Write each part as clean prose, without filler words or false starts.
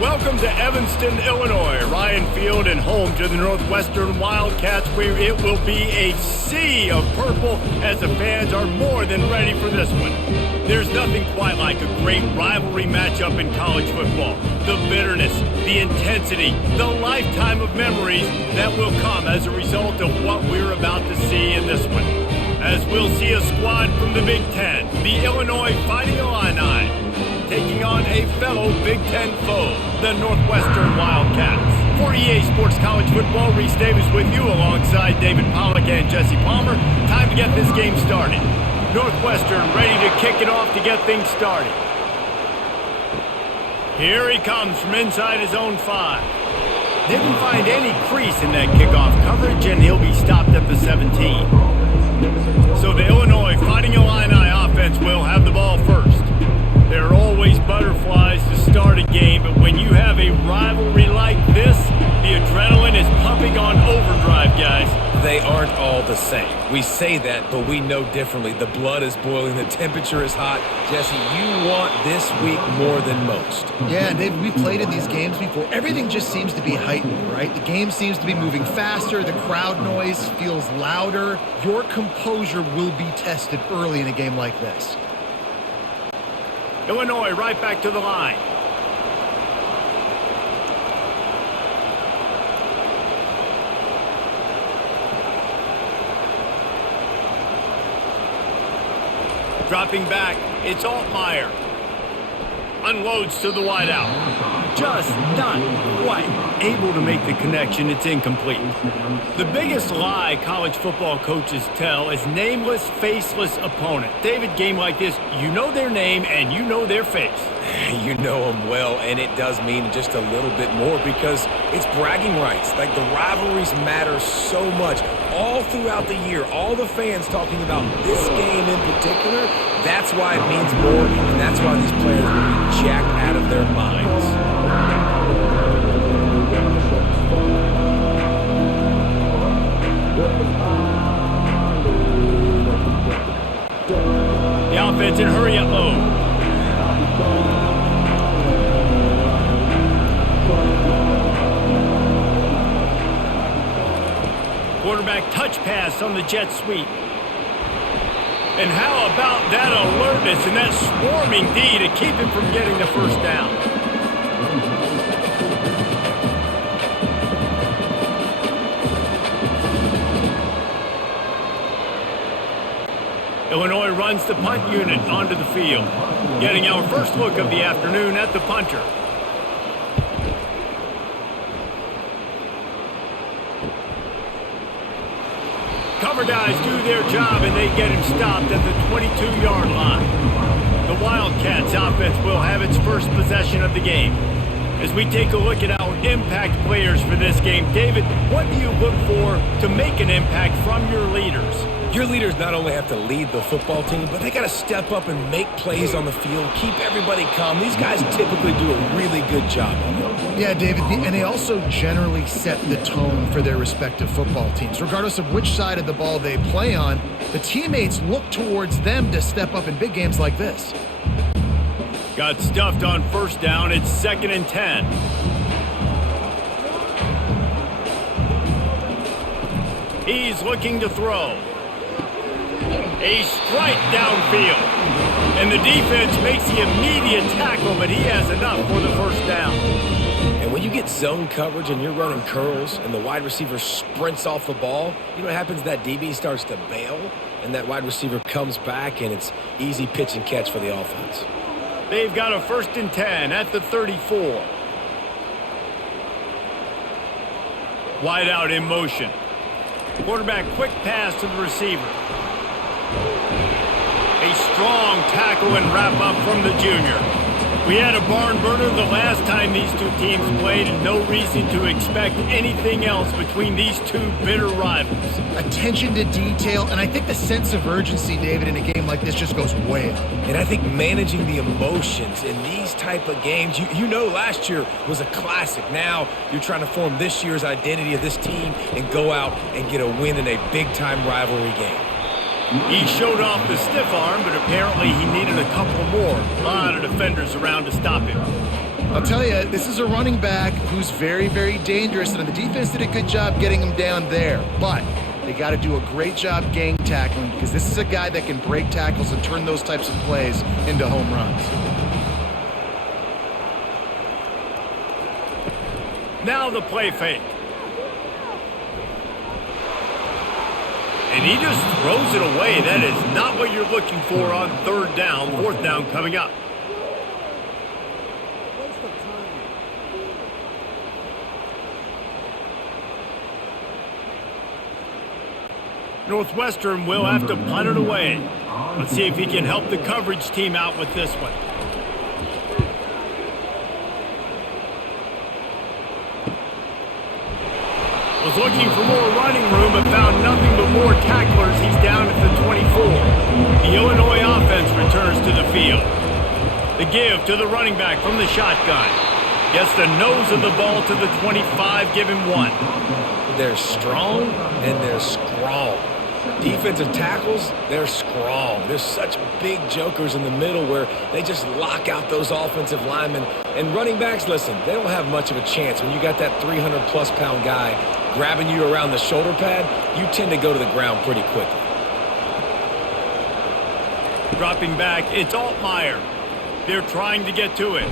Welcome to Evanston, Illinois, Ryan Field, and home to the Northwestern Wildcats, where it will be a sea of purple as the fans are more than ready for this one. There's nothing quite like a great rivalry matchup in college football. The bitterness, the intensity, the lifetime of memories that will come as a result of what we're about to see in this one. As we'll see a squad from the Big Ten, the Illinois Fighting Illini, taking on a fellow Big Ten foe, the Northwestern Wildcats. For EA Sports College Football, Reese Davis with you alongside David Pollack and Jesse Palmer. Time to get this game started. Northwestern ready to kick it off to get things started. Here he comes from inside his own 5. Didn't find any crease in that kickoff coverage, and he'll be stopped at the 17. So the Illinois Fighting Illini offense will have the ball first. There are always butterflies to start a game, but when you have a rivalry like this, the adrenaline is pumping on overdrive, guys. They aren't all the same. We say that, but we know differently. The blood is boiling, the temperature is hot. Jesse, you want this week more than most. Yeah, David, we played in these games before. Everything just seems to be heightened, right? The game seems to be moving faster. The crowd noise feels louder. Your composure will be tested early in a game like this. Illinois right back to the line. Dropping back, it's Altmaier. Unloads to the wideout. Just not quite able to make the connection. It's incomplete. The biggest lie college football coaches tell is nameless, faceless opponent. David, game like this, you know their name and you know their face. You know them well, and it does mean just a little bit more because it's bragging rights. Like, the rivalries matter so much all throughout the year. All the fans talking about this game in particular, that's why it means more, and that's why these players will be jacked out of their minds. The offense in hurry-up mode. Quarterback touch pass on the jet sweep. And how about that alertness and that swarming D to keep him from getting the first down? Illinois runs the punt unit onto the field, getting our first look of the afternoon at the punter. Cover guys do their job, and they get him stopped at the 22-yard line. The Wildcats offense will have its first possession of the game. As we take a look at our impact players for this game, David, what do you look for to make an impact from your leaders? Your leaders not only have to lead the football team, but they got to step up and make plays on the field, keep everybody calm. These guys typically do a really good job of it. Yeah, David, and they also generally set the tone for their respective football teams. Regardless of which side of the ball they play on, the teammates look towards them to step up in big games like this. Got stuffed on first down. It's 2nd and 10. He's looking to throw. A strike downfield. And the defense makes the immediate tackle, but he has enough for the first down. And when you get zone coverage and you're running curls and the wide receiver sprints off the ball, you know what happens? That DB starts to bail, and that wide receiver comes back, and it's easy pitch and catch for the offense. They've got a 1st and 10 at the 34. Wide out in motion. Quarterback quick pass to the receiver. A strong tackle and wrap up from the junior. We had a barn burner the last time these two teams played, and no reason to expect anything else between these two bitter rivals. Attention to detail, and I think the sense of urgency, David, in a game like this just goes way up. And I think managing the emotions in these type of games, you know last year was a classic. Now you're trying to form this year's identity of this team and go out and get a win in a big-time rivalry game. He showed off the stiff arm, but apparently he needed a couple more. A lot of defenders around to stop him. I'll tell you, this is a running back who's very, very dangerous, and the defense did a good job getting him down there. But they got to do a great job gang tackling because this is a guy that can break tackles and turn those types of plays into home runs. Now the play fake. And he just throws it away. That is not what you're looking for on third down. Fourth down coming up. Northwestern will have to punt it away. Let's see if he can help the coverage team out with this one. Was looking for more running room but found nothing but more tacklers. He's down at the 24. The Illinois offense returns to the field. The give to the running back from the shotgun. Gets the nose of the ball to the 25, give him one. They're strong and they're strong. Defensive tackles, they're strong. There's such big jokers in the middle where they just lock out those offensive linemen. And running backs, listen, they don't have much of a chance. When you got that 300-plus pound guy grabbing you around the shoulder pad, you tend to go to the ground pretty quickly. Dropping back, it's Altmaier. They're trying to get to it.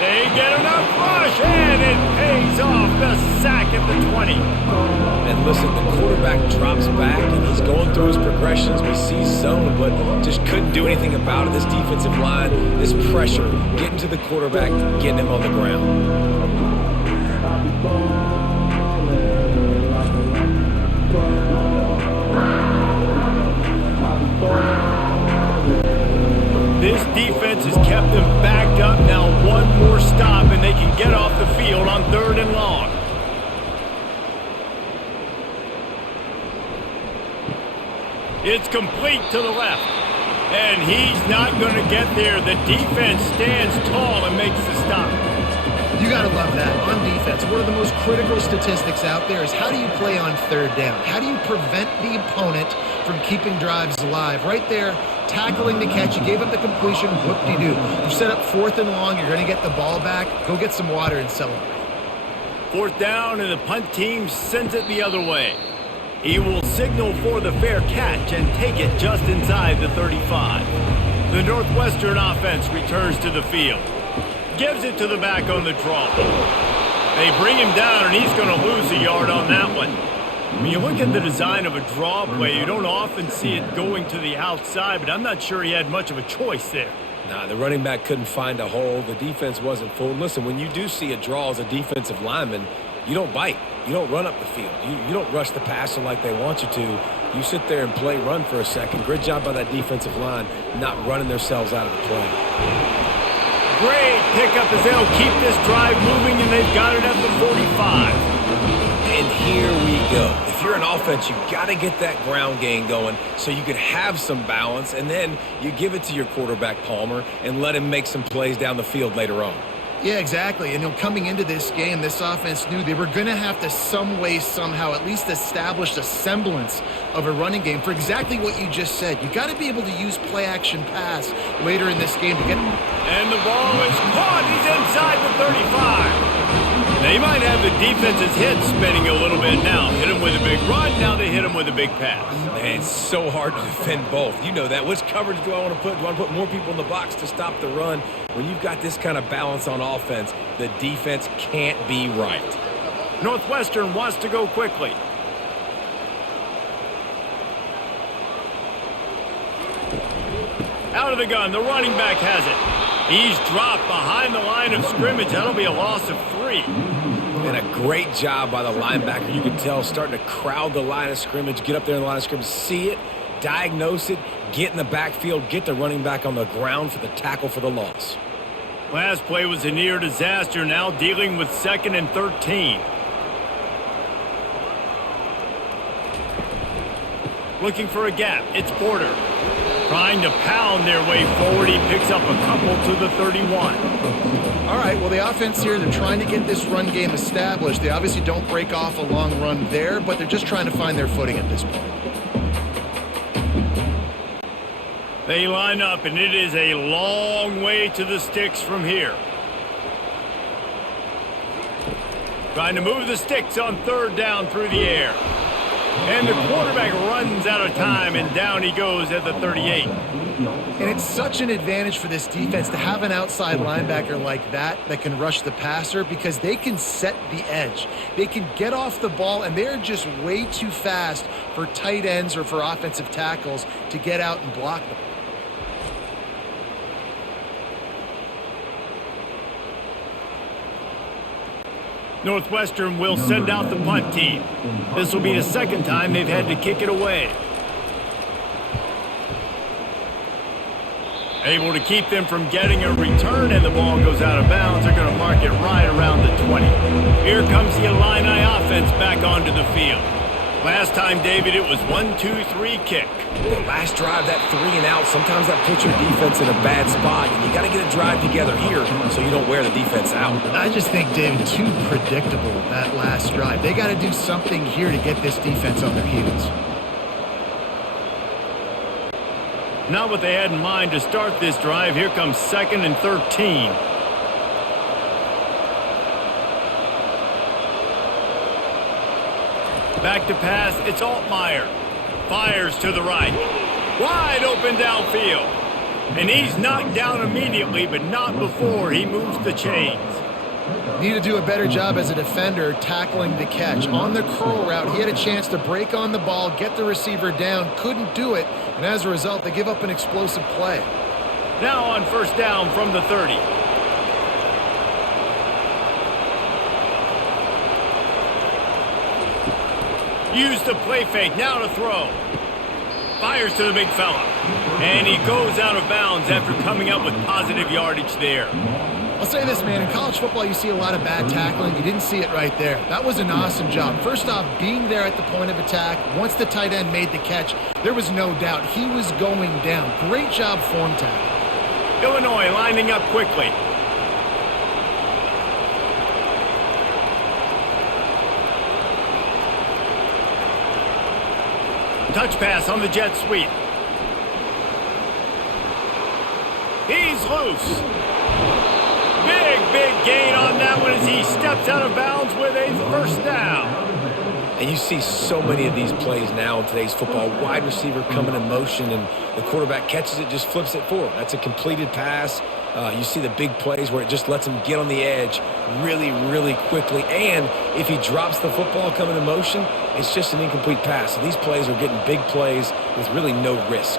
They get enough rush, and it pays off. The sack at the 20. And listen, the quarterback drops back, and he's going through his progressions. We see zone, but just couldn't do anything about it. This defensive line, this pressure, getting to the quarterback, getting him on the ground. This defense has kept them backed up. Now one more stop, and they can get off the field on third and long. It's complete to the left. And he's not going to get there. The defense stands tall and makes the stop. You got to love that. On defense, one of the most critical statistics out there is how do you play on third down? How do you prevent the opponent from keeping drives alive? Right there, tackling the catch. You gave up the completion. Whoop-de-doo. You set up fourth and long. You're going to get the ball back. Go get some water and celebrate. Fourth down, and the punt team sends it the other way. He will signal for the fair catch and take it just inside the 35. The Northwestern offense returns to the field. Gives it to the back on the draw. They bring him down, and he's going to lose a yard on that one. When you look at the design of a draw play, you don't often see it going to the outside, but I'm not sure he had much of a choice there. Nah, the running back couldn't find a hole. The defense wasn't full. Listen, when you do see a draw as a defensive lineman, you don't bite. You don't run up the field. You don't rush the passer like they want you to. You sit there and play run for a second. Great job by that defensive line not running themselves out of the play. Great pickup as they'll keep this drive moving, and they've got it at the 45. And here we go. If you're an offense, you got to get that ground game going so you can have some balance, and then you give it to your quarterback, Palmer, and let him make some plays down the field later on. Yeah, exactly. And coming into this game, this offense knew they were going to have to some way, somehow, at least establish a semblance of a running game for exactly what you just said. You got to be able to use play-action pass later in this game to get. And the ball is caught. He's inside the 35. They might have the defense's head spinning a little bit now. Hit him with a big run. Now they hit him with a big pass. Man, it's so hard to defend both. You know that. Which coverage do I want to put? Do I want to put more people in the box to stop the run? When you've got this kind of balance on offense, the defense can't be right. Northwestern wants to go quickly. Out of the gun, the running back has it. He's dropped behind the line of scrimmage. That'll be a loss of 3. And a great job by the linebacker. You can tell starting to crowd the line of scrimmage, get up there in the line of scrimmage, see it, diagnose it, get in the backfield, get the running back on the ground for the tackle for the loss. Last play was a near disaster, now dealing with 2nd and 13. Looking for a gap, it's Porter. Trying to pound their way forward, he picks up a couple to the 31. All right, well, the offense here, they're trying to get this run game established. They obviously don't break off a long run there, but they're just trying to find their footing at this point. They line up, and it is a long way to the sticks from here. Trying to move the sticks on third down through the air. And the quarterback runs out of time, and down he goes at the 38. And it's such an advantage for this defense to have an outside linebacker like that can rush the passer, because they can set the edge. They can get off the ball, and they're just way too fast for tight ends or for offensive tackles to get out and block them. Northwestern will send out the punt team. This will be the second time they've had to kick it away. Able to keep them from getting a return, and the ball goes out of bounds. They're going to mark it right around the 20. Here comes the Illini offense back onto the field. Last time, David, it was 1-2-3 kick. The last drive, that 3 and out, sometimes that puts your defense in a bad spot, and you got to get a drive together here so you don't wear the defense out. I just think, David, too predictable, that last drive. They got to do something here to get this defense on their heels. Not what they had in mind to start this drive. Here comes 2nd and 13. Back to pass, it's Altmaier. Fires to the right. Wide open downfield. And he's knocked down immediately, but not before he moves the chains. Need to do a better job as a defender tackling the catch. On the curl route, he had a chance to break on the ball, get the receiver down, couldn't do it, and as a result, they give up an explosive play. Now on first down from the 30. Use the play fake, now to throw. Fires to the big fella. And he goes out of bounds after coming up with positive yardage there. I'll say this, man, in college football you see a lot of bad tackling. You didn't see it right there. That was an awesome job. First off, being there at the point of attack. Once the tight end made the catch, there was no doubt he was going down. Great job form tackle. Illinois lining up quickly. Touch pass on the jet sweep. He's loose. Big gain on that one as he steps out of bounds with a first down. And you see so many of these plays now in today's football. Wide receiver coming in motion, and the quarterback catches it, just flips it forward. That's a completed pass. You see the big plays where it just lets him get on the edge really quickly. And if he drops the football coming in motion, it's just an incomplete pass. So these plays are getting big plays with really no risk.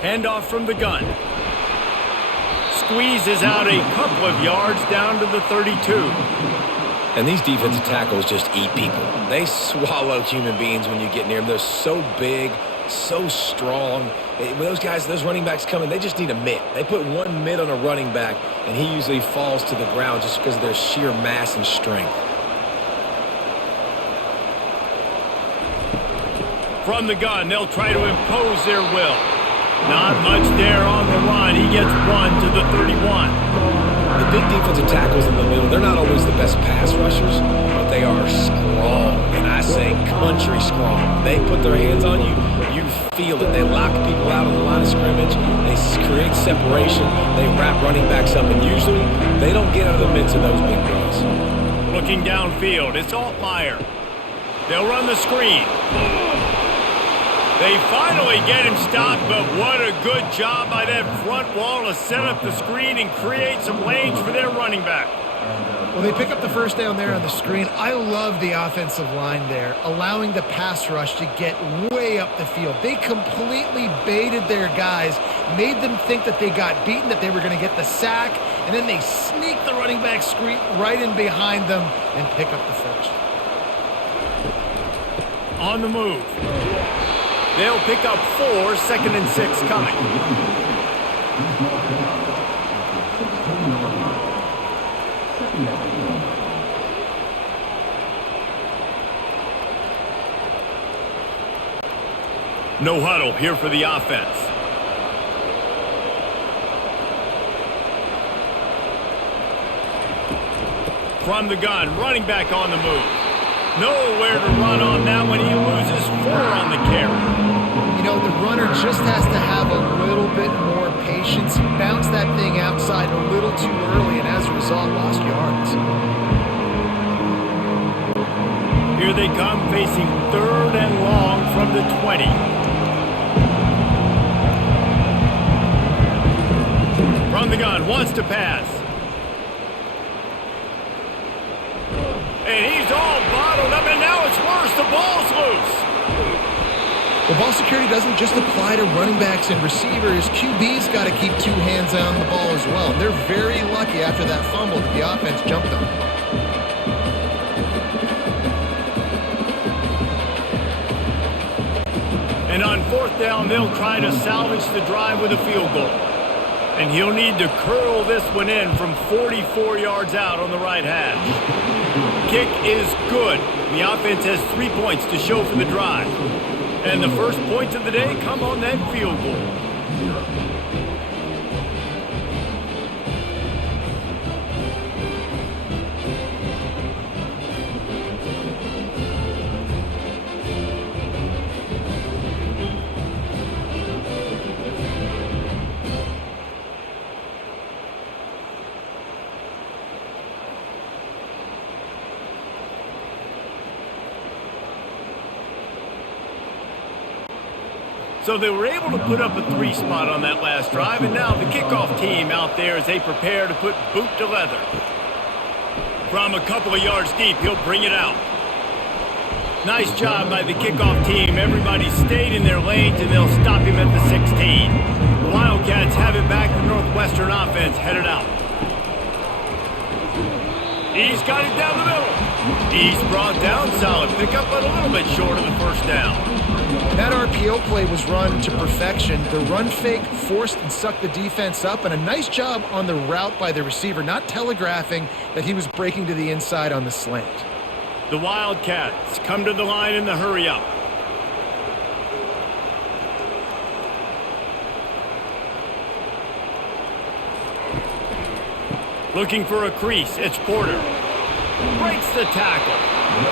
Handoff from the gun. Squeezes out a couple of yards down to the 32. And these defensive tackles just eat people. They swallow human beings when you get near them. They're so big, so strong. When those guys, those running backs come in, they just need a mitt. They put one mitt on a running back, and he usually falls to the ground just because of their sheer mass and strength. From the gun, they'll try to impose their will. Not much there on the run. He gets one to the 31. The big defensive tackles in the middle, they're not always the best pass rushers, but they are strong, and I say country strong. They put their hands on you, you feel it. They lock people out on the line of scrimmage. They create separation. They wrap running backs up, and usually they don't get out of the midst of those big guys. Looking downfield, it's Altmaier. They'll run the screen. They finally get him stopped, but what a good job by that front wall to set up the screen and create some lanes for their running back. Well, they pick up the first down there on the screen. I love the offensive line there, allowing the pass rush to get way up the field. They completely baited their guys, made them think that they got beaten, that they were going to get the sack, and then they sneak the running back screen right in behind them and pick up the first. On the move. They'll pick up 4, 2nd and 6 coming. No huddle here for the offense. From the gun, running back on the move. Nowhere to run on that one. He loses 4 on the carry. You know, the runner just has to have a little bit more patience. He bounced that thing outside a little too early, and as a result, saw lost yards. Here they come, facing 3rd and long from the 20. From the gun, wants to pass. And he's all bottled up, and now it's worse. The ball's loose. Well, ball security doesn't just apply to running backs and receivers. QB's got to keep 2 hands on the ball as well. And they're very lucky after that fumble that the offense jumped them. And on 4th down, they'll try to salvage the drive with a field goal. And he'll need to curl this one in from 44 yards out on the right hash. Kick is good. The offense has 3 points to show for the drive. And the first points of the day come on that field goal. So they were able to put up a 3 spot on that last drive, and now the kickoff team out there as they prepare to put boot to leather. From a couple of yards deep, he'll bring it out. Nice job by the kickoff team. Everybody stayed in their lanes, and they'll stop him at the 16. The Wildcats have it back. The Northwestern offense headed out. He's got it down the middle. He's brought down, solid pickup, but a little bit short of the first down. That RPO play was run to perfection. The run fake forced and sucked the defense up, and a nice job on the route by the receiver, not telegraphing that he was breaking to the inside on the slant. The Wildcats come to the line in the hurry-up. Looking for a crease, it's Porter. Breaks the tackle.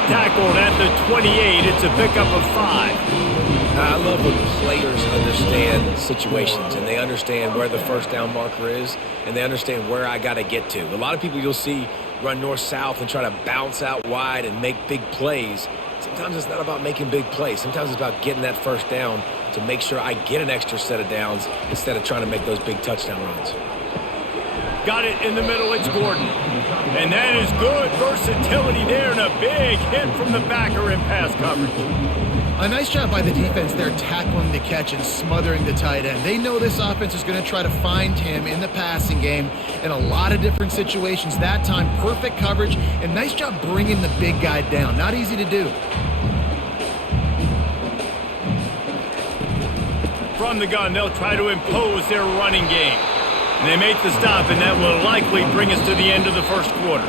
Tackled at the 28, it's a pickup of 5. I love when players understand situations and they understand where the first down marker is and they understand where I got to get to. A lot of people you'll see run north-south and try to bounce out wide and make big plays. Sometimes it's not about making big plays. Sometimes it's about getting that first down to make sure I get an extra set of downs instead of trying to make those big touchdown runs. Got it in the middle, it's Gordon. And that is good versatility there and a big hit from the backer in pass coverage. A nice job by the defense there tackling the catch and smothering the tight end. They know this offense is going to try to find him in the passing game in a lot of different situations. That time, perfect coverage and nice job bringing the big guy down. Not easy to do. From the gun, they'll try to impose their running game. And they make the stop, and that will likely bring us to the end of the first quarter.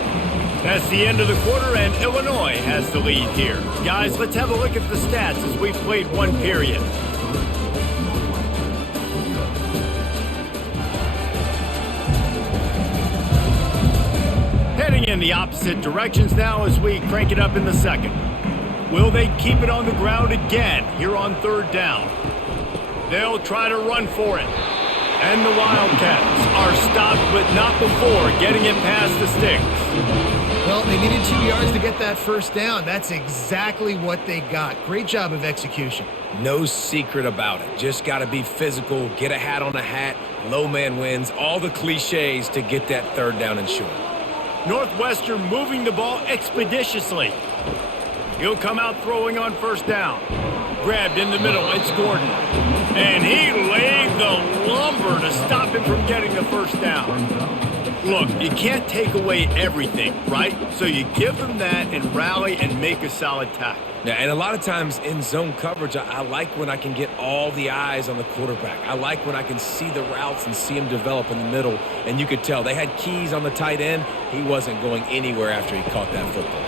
That's the end of the quarter, and Illinois has the lead here. Guys, let's have a look at the stats as we've played one period. Heading in the opposite directions now as we crank it up in the second. Will they keep it on the ground again here on 3rd down? They'll try to run for it. And the Wildcats are stopped, but not before getting it past the sticks. Well, they needed 2 yards to get that first down. That's exactly what they got. Great job of execution. No secret about it. Just got to be physical, get a hat on a hat, low man wins, all the cliches to get that 3rd down and short. Northwestern moving the ball expeditiously. He'll come out throwing on 1st down. Grabbed in the middle, it's Gordon. And he laid the lumber to stop him from getting the first down. Look, you can't take away everything, right? So you give them that and rally and make a solid tackle. Yeah, and a lot of times in zone coverage, I like when I can get all the eyes on the quarterback. I like when I can see the routes and see him develop in the middle. And you could tell they had keys on the tight end. He wasn't going anywhere after he caught that football.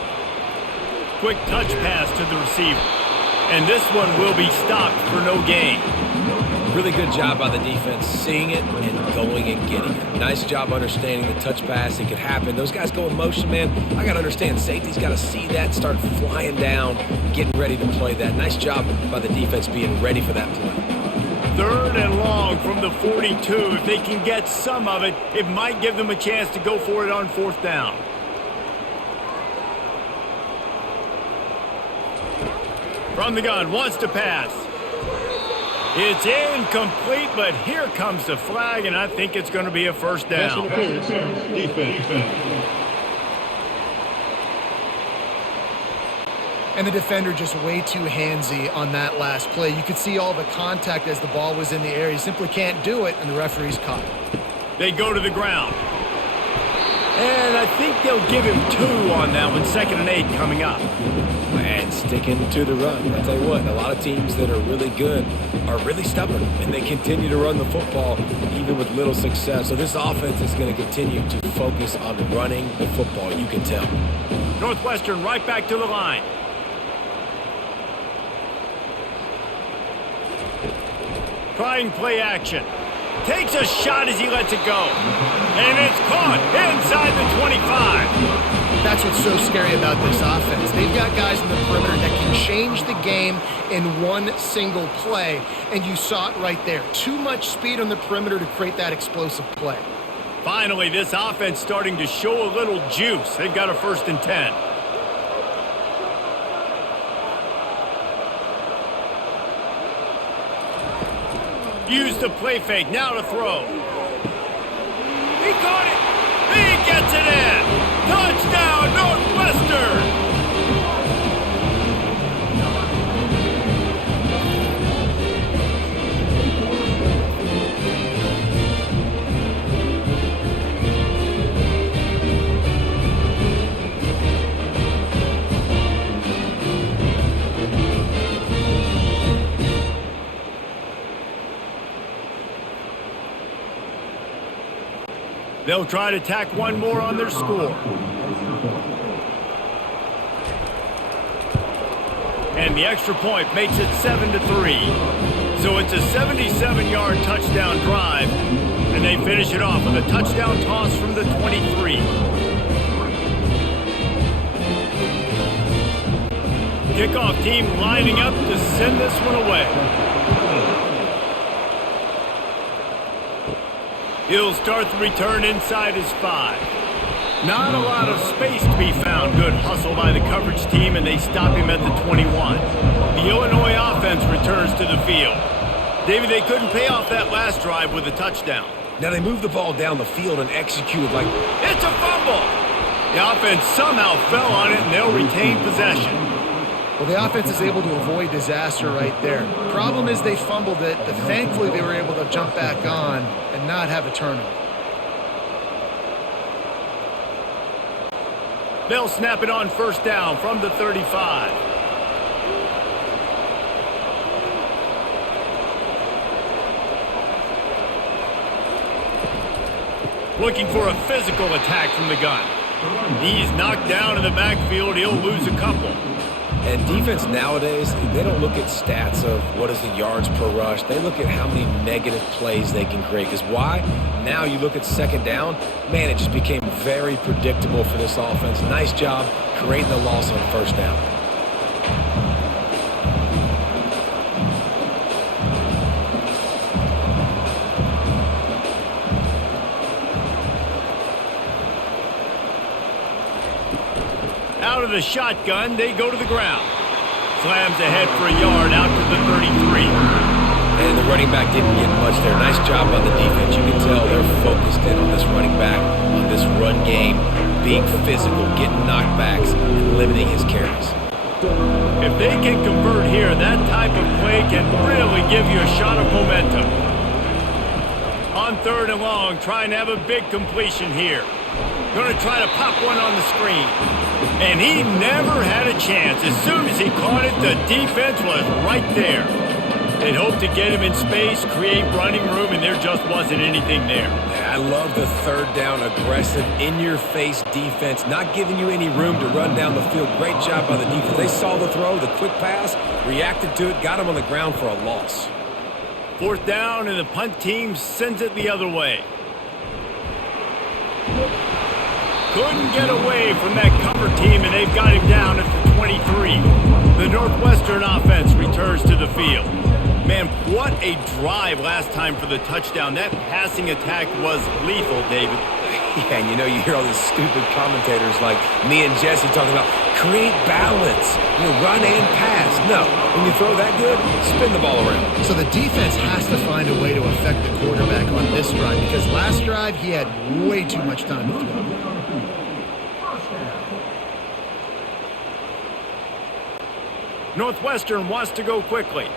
Quick touch pass to the receiver. And this one will be stopped for no gain. Really good job by the defense, seeing it and going and getting it. Nice job understanding the touch pass. It could happen. Those guys go in motion, man. I got to understand, safety's got to see that, start flying down, getting ready to play that. Nice job by the defense being ready for that play. Third and long from the 42. If they can get some of it, it might give them a chance to go for it on fourth down. From the gun, wants to pass. It's incomplete, but here comes the flag, and I think it's going to be a first down. And the defender just way too handsy on that last play. You could see all the contact as the ball was in the air. He simply can't do it, and the referee's caught it. They go to the ground. And I think they'll give him 2 on that one. 2nd and 8 coming up. And sticking to the run. I'll tell you what, a lot of teams that are really good are really stubborn, and they continue to run the football even with little success. So this offense is going to continue to focus on running the football, you can tell. Northwestern right back to the line. Trying play action. Takes a shot as he lets it go. And it's caught inside the 25. That's what's so scary about this offense. They've got guys in the perimeter that can change the game in one single play, and you saw it right there. Too much speed on the perimeter to create that explosive play. Finally, this offense starting to show a little juice. They've got a 1st and 10. Use the play fake, now to throw. He caught it! He gets it in! Touchdown, Northwestern! They'll try to tack one more on their score. And the extra point makes it 7-3. So it's a 77-yard touchdown drive, and they finish it off with a touchdown toss from the 23. Kickoff team lining up to send this one away. He'll start the return inside his 5. Not a lot of space to be found. Good hustle by the coverage team, and they stop him at the 21. The Illinois offense returns to the field. David, they couldn't pay off that last drive with a touchdown. Now they move the ball down the field and execute like... It's a fumble! The offense somehow fell on it, and they'll retain possession. Well, the offense is able to avoid disaster right there. Problem is they fumbled it, but thankfully they were able to jump back on and not have a turnover. They'll snap it on first down from the 35. Looking for a physical attack from the gun. He's knocked down in the backfield. He'll lose a couple. And defense nowadays, they don't look at stats of what is the yards per rush. They look at how many negative plays they can create. Because why? Now you look at second down, man, it just became very predictable for this offense. Nice job creating the loss on first down. Out of the shotgun, they go to the ground. Slams ahead for a yard out to the 33. And the running back didn't get much there. Nice job on the defense. You can tell they're focused in on this running back, on this run game, being physical, getting knockbacks, and limiting his carries. If they can convert here, that type of play can really give you a shot of momentum. On third and long, trying to have a big completion here. Going to try to pop one on the screen. And he never had a chance. As soon as he caught it, the defense was right there. They'd hoped to get him in space, create running room, and there just wasn't anything there. I love the third down, aggressive, in-your-face defense, not giving you any room to run down the field. Great job by the defense. They saw the throw, the quick pass, reacted to it, got him on the ground for a loss. Fourth down, and the punt team sends it the other way. Couldn't get away from that cover team, and they've got him down at the 23. The Northwestern offense returns to the field. Man, what a drive last time for the touchdown. That passing attack was lethal, David. Yeah, and you hear all these stupid commentators like me and Jesse talking about create balance, run and pass. No, when you throw that good, spin the ball around. So the defense has to find a way to affect the quarterback on this drive because last drive he had way too much time to throw. Northwestern wants to go quickly.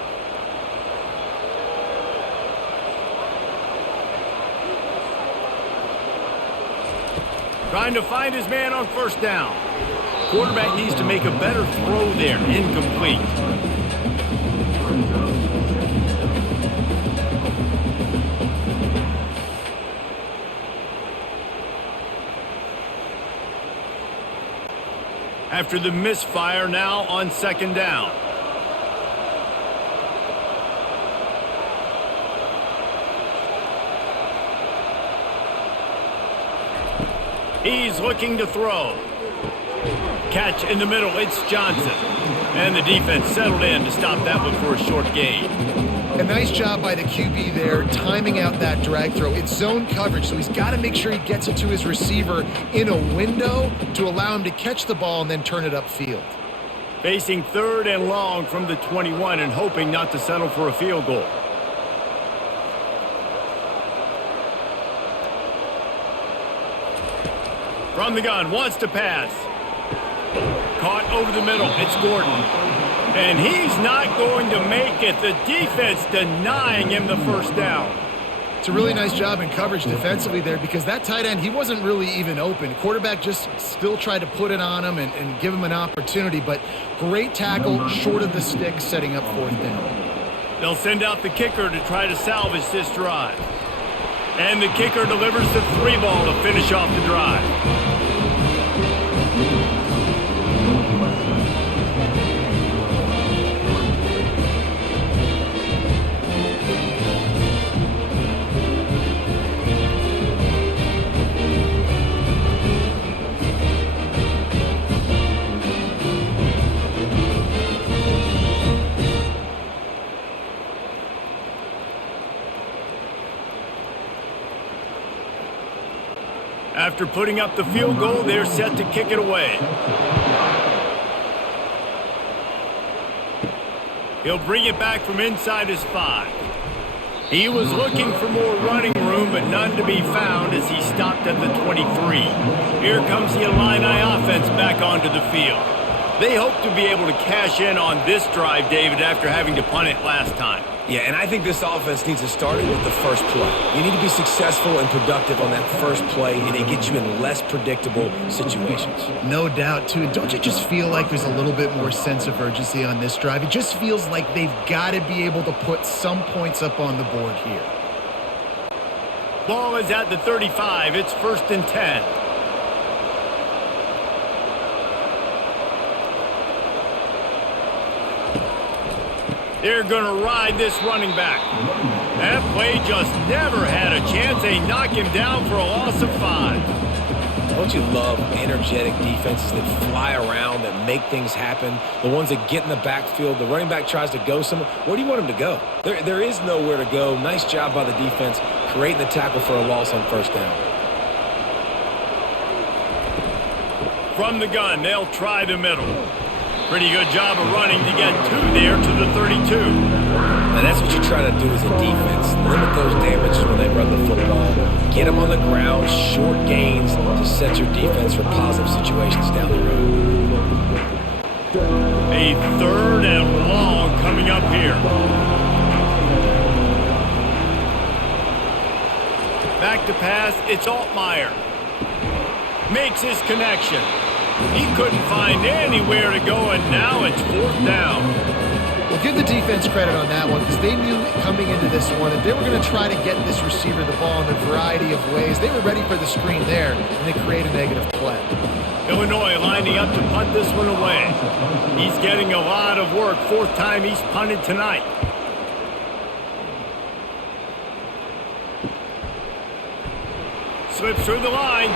Trying to find his man on first down. Quarterback needs to make a better throw there. Incomplete. After the misfire, now on second down. He's looking to throw. Catch in the middle, it's Johnson. And the defense settled in to stop that one for a short gain. A nice job by the QB there, timing out that drag throw. It's zone coverage, so he's got to make sure he gets it to his receiver in a window to allow him to catch the ball and then turn it upfield. Facing third and long from the 21 and hoping not to settle for a field goal. From the gun, wants to pass. Caught over the middle, it's Gordon. And he's not going to make it. The defense denying him the first down. It's a really nice job in coverage defensively there because that tight end, he wasn't really even open. Quarterback just still tried to put it on him and give him an opportunity, but great tackle short of the stick setting up fourth down. They'll send out the kicker to try to salvage this drive. And the kicker delivers the 3-ball to finish off the drive. After putting up the field goal, they're set to kick it away. He'll bring it back from inside his 5. He was looking for more running room, but none to be found as he stopped at the 23. Here comes the Illini offense back onto the field. They hope to be able to cash in on this drive, David, after having to punt it last time. Yeah, and I think this offense needs to start with the first play. You need to be successful and productive on that first play, and it gets you in less predictable situations. No doubt, too. Don't you just feel like there's a little bit more sense of urgency on this drive? It just feels like they've got to be able to put some points up on the board here. Ball is at the 35. It's 1st and 10. They're going to ride this running back. That play just never had a chance. They knock him down for a loss of 5. Don't you love energetic defenses that fly around, that make things happen? The ones that get in the backfield, the running back tries to go somewhere. Where do you want him to go? There is nowhere to go. Nice job by the defense, creating the tackle for a loss on first down. From the gun, they'll try the middle. Pretty good job of running to get 2 there to the 32. And that's what you try to do as a defense. Limit those damages when they run the football. Get them on the ground, short gains to set your defense for positive situations down the road. A 3rd and long coming up here. Back to pass, it's Altmaier. Makes his connection. He couldn't find anywhere to go, and now it's 4th down. Well, give the defense credit on that one because they knew coming into this one that they were going to try to get this receiver the ball in a variety of ways. They were ready for the screen there, and they create a negative play. Illinois lining up to punt this one away. He's getting a lot of work. 4th time he's punted tonight. Slips through the line.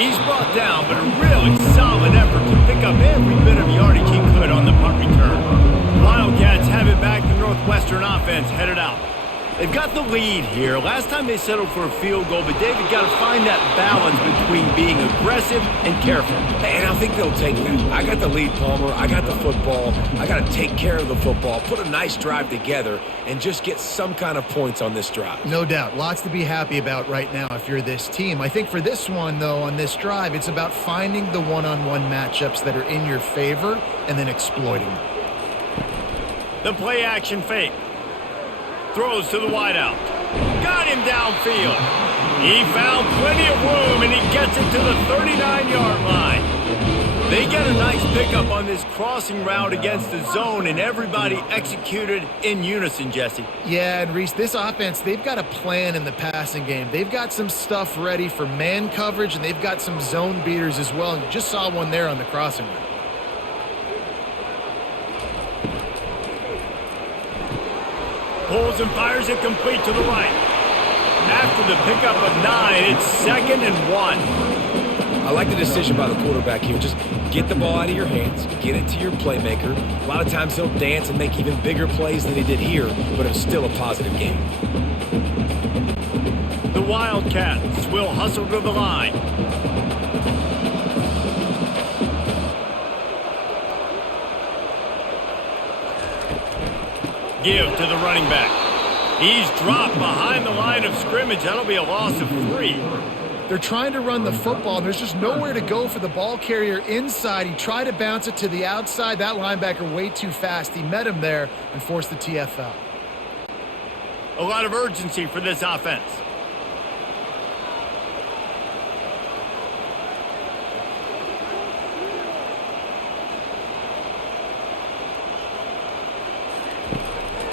He's brought down, but a really solid effort to pick up every bit of yardage he could on the punt return. Wildcats have it back. The Northwestern offense headed out. They've got the lead here. Last time they settled for a field goal, but David got to find that balance between being aggressive and careful. And I think they'll take that. I got the lead, Palmer. I got the football. I got to take care of the football, put a nice drive together, and just get some kind of points on this drive. No doubt. Lots to be happy about right now if you're this team. I think for this one, though, on this drive, it's about finding the one-on-one matchups that are in your favor and then exploiting them. The play action fake. Throws to the wideout. Got him downfield. He found plenty of room, and he gets it to the 39-yard line. They get a nice pickup on this crossing route against the zone, and everybody executed in unison, Jesse. Yeah, and Reese, this offense, they've got a plan in the passing game. They've got some stuff ready for man coverage, and they've got some zone beaters as well. And you just saw one there on the crossing route. Pulls and fires it complete to the right. After the pickup of 9, it's 2nd and 1. I like the decision by the quarterback here. Just get the ball out of your hands, get it to your playmaker. A lot of times he'll dance and make even bigger plays than he did here, but it was still a positive game. The Wildcats will hustle to the line. Give to the running back. He's dropped behind the line of scrimmage. That'll be a loss of 3. They're trying to run the football, and there's just nowhere to go for the ball carrier inside. He tried to bounce it to the outside. That linebacker way too fast. He met him there and forced the TFL. A lot of urgency for this offense.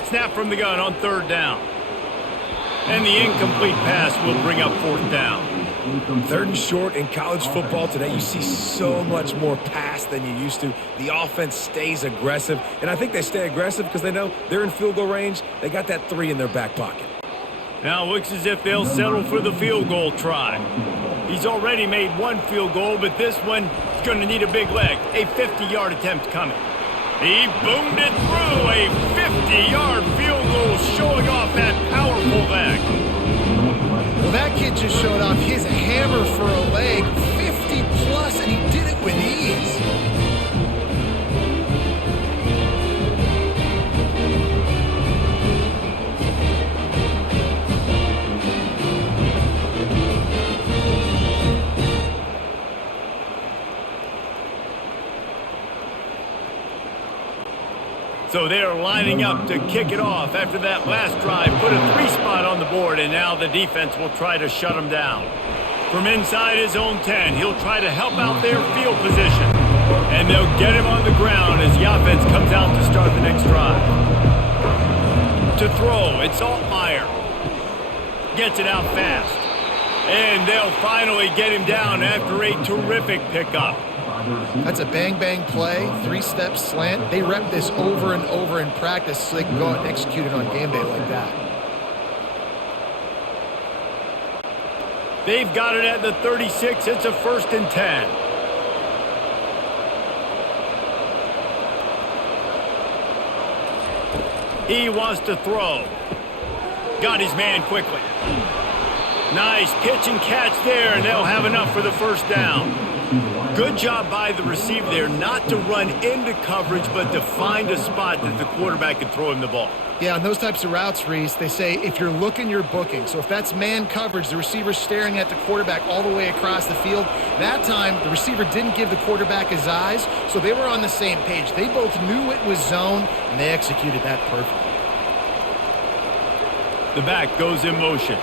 Snap from the gun on 3rd down. And the incomplete pass will bring up 4th down. 3rd and short in college football today. You see so much more pass than you used to. The offense stays aggressive, and I think they stay aggressive because they know they're in field goal range. They got that 3 in their back pocket. Now it looks as if they'll settle for the field goal try. He's already made 1 field goal, but this one is going to need a big leg. A 50-yard attempt coming. He boomed it through. A 50-yard field goal showing off that powerful leg. Well, that kid just showed off his hammer for a leg, 50-plus, and he did it with ease. So they're lining up to kick it off after that last drive. Put a 3 spot on the board, and now the defense will try to shut him down. From inside his own 10, he'll try to help out their field position. And they'll get him on the ground as the offense comes out to start the next drive. To throw, it's Altmaier. Gets it out fast. And they'll finally get him down after a terrific pickup. That's a bang-bang play, 3-step slant. They rep this over and over in practice so they can go out and execute it on game day like that. They've got it at the 36. It's a 1st and 10. He wants to throw. Got his man quickly. Nice pitch and catch there, and they'll have enough for the 1st down. Good job by the receiver there not to run into coverage, but to find a spot that the quarterback can throw him the ball. Yeah, on those types of routes, Reese, they say if you're looking, you're booking. So if that's man coverage, the receiver's staring at the quarterback all the way across the field. That time, the receiver didn't give the quarterback his eyes, so they were on the same page. They both knew it was zone, and they executed that perfectly. The back goes in motion.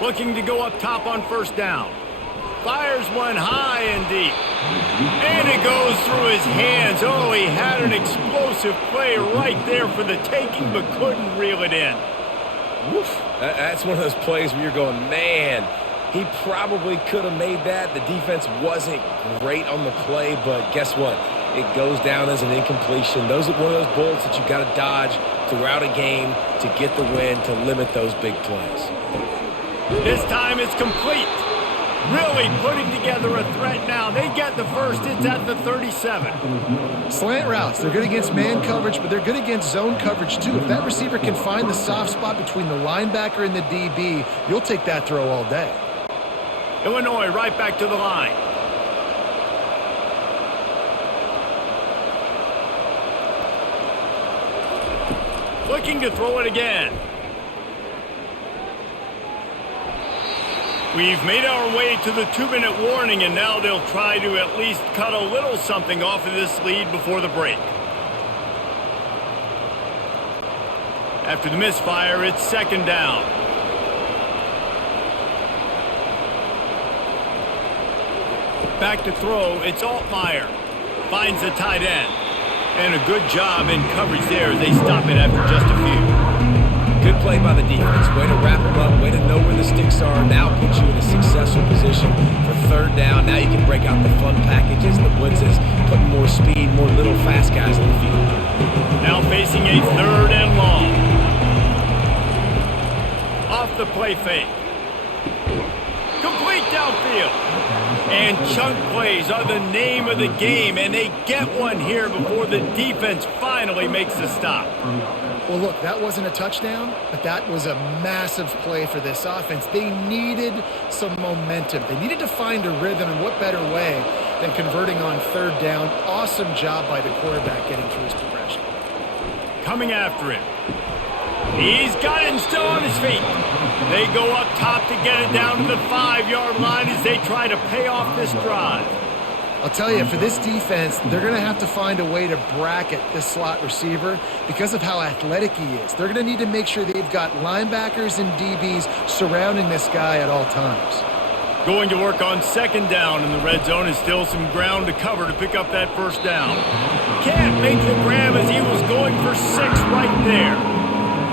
Looking to go up top on 1st down. Fires one high and deep. And it goes through his hands. Oh, he had an explosive play right there for the taking, but couldn't reel it in. Woof. That's one of those plays where you're going, man, he probably could have made that. The defense wasn't great on the play, but guess what? It goes down as an incompletion. Those are one of those bullets that you got to dodge throughout a game to get the win, to limit those big plays. This time it's complete. Really putting together a threat now. They get the first. It's at the 37. Slant routes. They're good against man coverage, but they're good against zone coverage too. If that receiver can find the soft spot between the linebacker and the DB, you'll take that throw all day. Illinois right back to the line. Looking to throw it again. We've made our way to the 2-minute warning, and now they'll try to at least cut a little something off of this lead before the break. After the misfire, it's second down. Back to throw, it's Altmaier. Finds the tight end. And a good job in coverage there as they stop it after just a few. Good play by the defense. Way to wrap them up. Way to know where the sticks are. Now puts you in a successful position for third down. Now you can break out the fun packages, the blitzes, put more speed, more little fast guys on the field. Now facing a third and long. Off the play fake. Complete downfield. And chunk plays are the name of the game, and they get one here before the defense finally makes the stop. Well, look, that wasn't a touchdown, but that was a massive play for this offense. They needed some momentum. They needed to find a rhythm, and what better way than converting on third down. Awesome job by the quarterback getting through his progression. Coming after him. He's got it and still on his feet. They go up top to get it down to the 5-yard line as they try to pay off this drive. I'll tell you, for this defense, they're going to have to find a way to bracket this slot receiver because of how athletic he is. They're going to need to make sure they've got linebackers and DBs surrounding this guy at all times. Going to work on second down in the red zone is still some ground to cover to pick up that first down. Can't make the grab as he was going for 6 right there.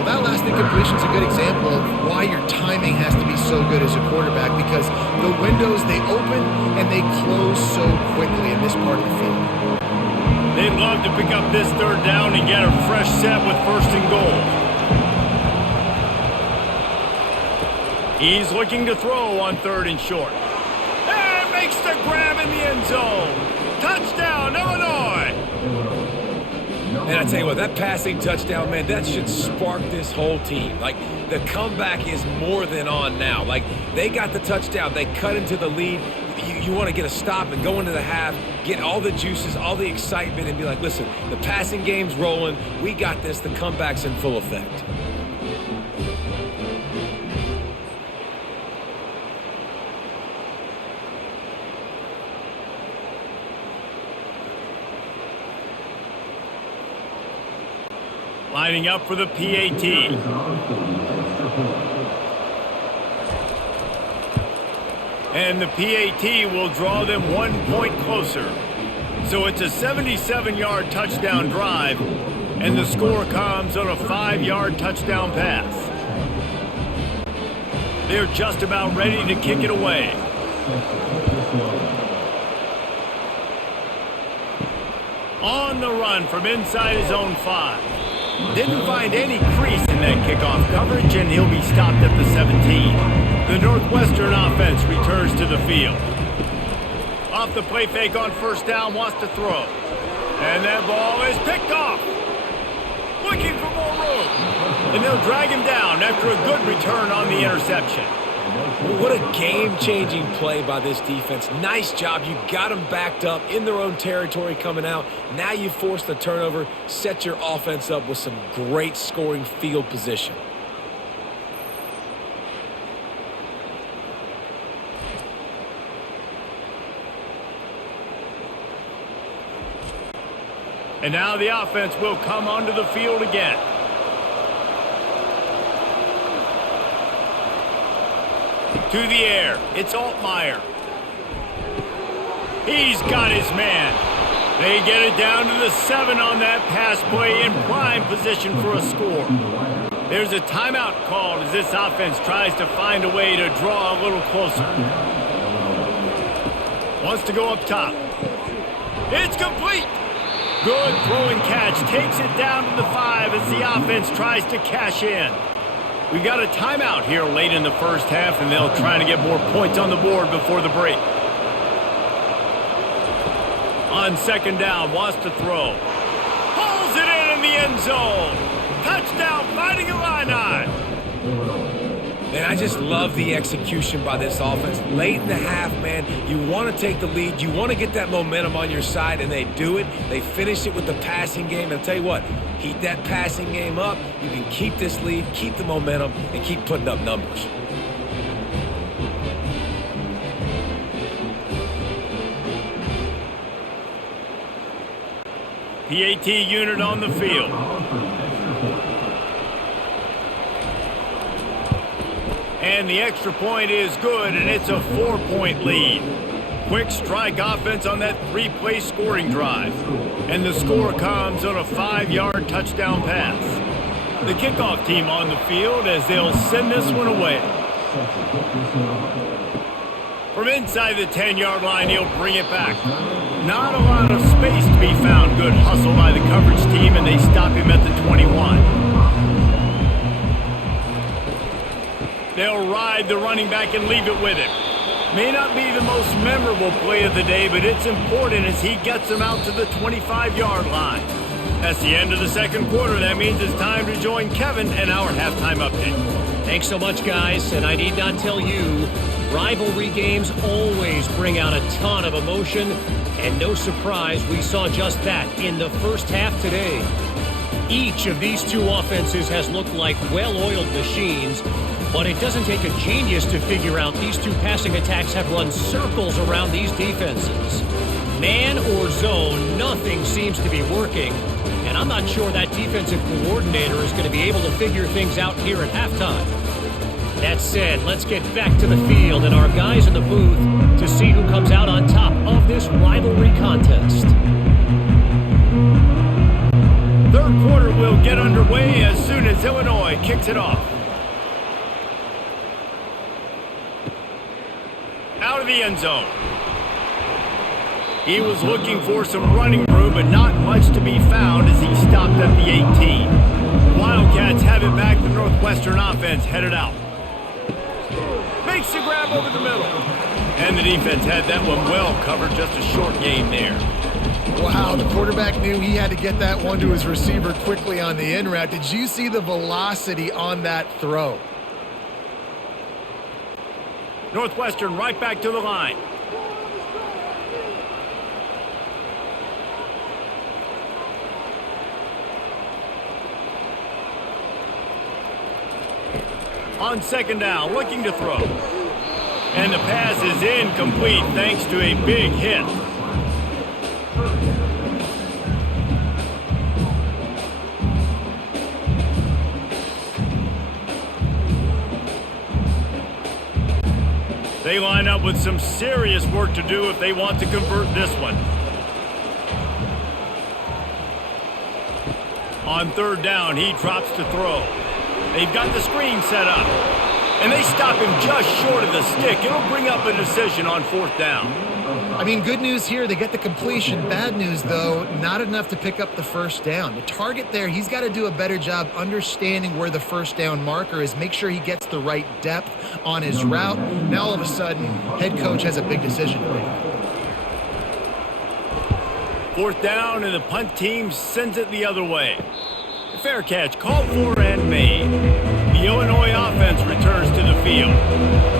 Well, that last incompletion is a good example of why your timing has to be so good as a quarterback, because the windows, they open and they close so quickly in this part of the field. They'd love to pick up this third down and get a fresh set with first and goal. He's looking to throw on third and short. And makes the grab in the end zone. Touchdown, Illinois! And I tell you what, that passing touchdown, man, that should spark this whole team. Like, the comeback is more than on now. Like, they got the touchdown. They cut into the lead. You want to get a stop and go into the half, get all the juices, all the excitement, and be like, listen, the passing game's rolling. We got this. The comeback's in full effect. Lining up for the PAT. And the PAT will draw them 1 point closer. So it's a 77-yard touchdown drive, and the score comes on a 5-yard touchdown pass. They're just about ready to kick it away. On the run from inside his own 5. Didn't find any crease in that kickoff coverage, and he'll be stopped at the 17. The Northwestern offense returns to the field. Off the play fake on first down, wants to throw. And that ball is picked off. Looking for more room. And they'll drag him down after a good return on the interception. What a game-changing play by this defense. Nice job. You got them backed up in their own territory coming out. Now you force the turnover, set your offense up with some great scoring field position. And now the offense will come onto the field again. To the air, it's Altmaier. He's got his man. They get it down to the 7 on that pass play in prime position for a score. There's a timeout called as this offense tries to find a way to draw a little closer. Wants to go up top. It's complete. Good throwing catch. Takes it down to the 5 as the offense tries to cash in. We've got a timeout here late in the first half, and they'll try to get more points on the board before the break. On second down, wants to throw. Pulls it in the end zone. Touchdown, Fighting Illini. Man, I just love the execution by this offense. Late in the half, man, you want to take the lead. You want to get that momentum on your side, and they do it. They finish it with the passing game. And I'll tell you what, keep that passing game up. You can keep this lead, keep the momentum, and keep putting up numbers. PAT unit on the field. And the extra point is good, and it's a 4-point lead. Quick strike offense on that 3-play scoring drive. And the score comes on a 5-yard touchdown pass. The kickoff team on the field as they'll send this one away. From inside the 10-yard line, he'll bring it back. Not a lot of space to be found. Good hustle by the coverage team, and they stop him at the 21. They'll ride the running back and leave it with him. May not be the most memorable play of the day, but it's important as he gets them out to the 25-yard line. That's the end of the second quarter. That means it's time to join Kevin and our halftime update. Thanks so much, guys, and I need not tell you, rivalry games always bring out a ton of emotion, and no surprise, we saw just that in the first half today. Each of these two offenses has looked like well-oiled machines, but it doesn't take a genius to figure out these two passing attacks have run circles around these defenses. Man or zone, nothing seems to be working, and I'm not sure that defensive coordinator is going to be able to figure things out here at halftime. That said, let's get back to the field and our guys in the booth to see who comes out on top of this rivalry contest. Third quarter will get underway as soon as Illinois kicks it off. Out of the end zone. He was looking for some running room, but not much to be found as he stopped at the 18. Wildcats have it back. The Northwestern offense headed out. Makes the grab over the middle. And the defense had that one well covered. Just a short game there. Wow, the quarterback knew he had to get that one to his receiver quickly on the in route. Did you see the velocity on that throw? Northwestern right back to the line. On second down, looking to throw. And the pass is incomplete thanks to a big hit. They line up with some serious work to do if they want to convert this one. On third down, he drops to throw. They've got the screen set up. And they stop him just short of the stick. It'll bring up a decision on fourth down. I mean, good news here, they get the completion. Bad news, though, not enough to pick up the first down. The target there, he's got to do a better job understanding where the first down marker is, make sure he gets the right depth on his route. Now, all of a sudden, head coach has a big decision to make. Fourth down, and the punt team sends it the other way. Fair catch, called for and made. The Illinois offense returns to the field.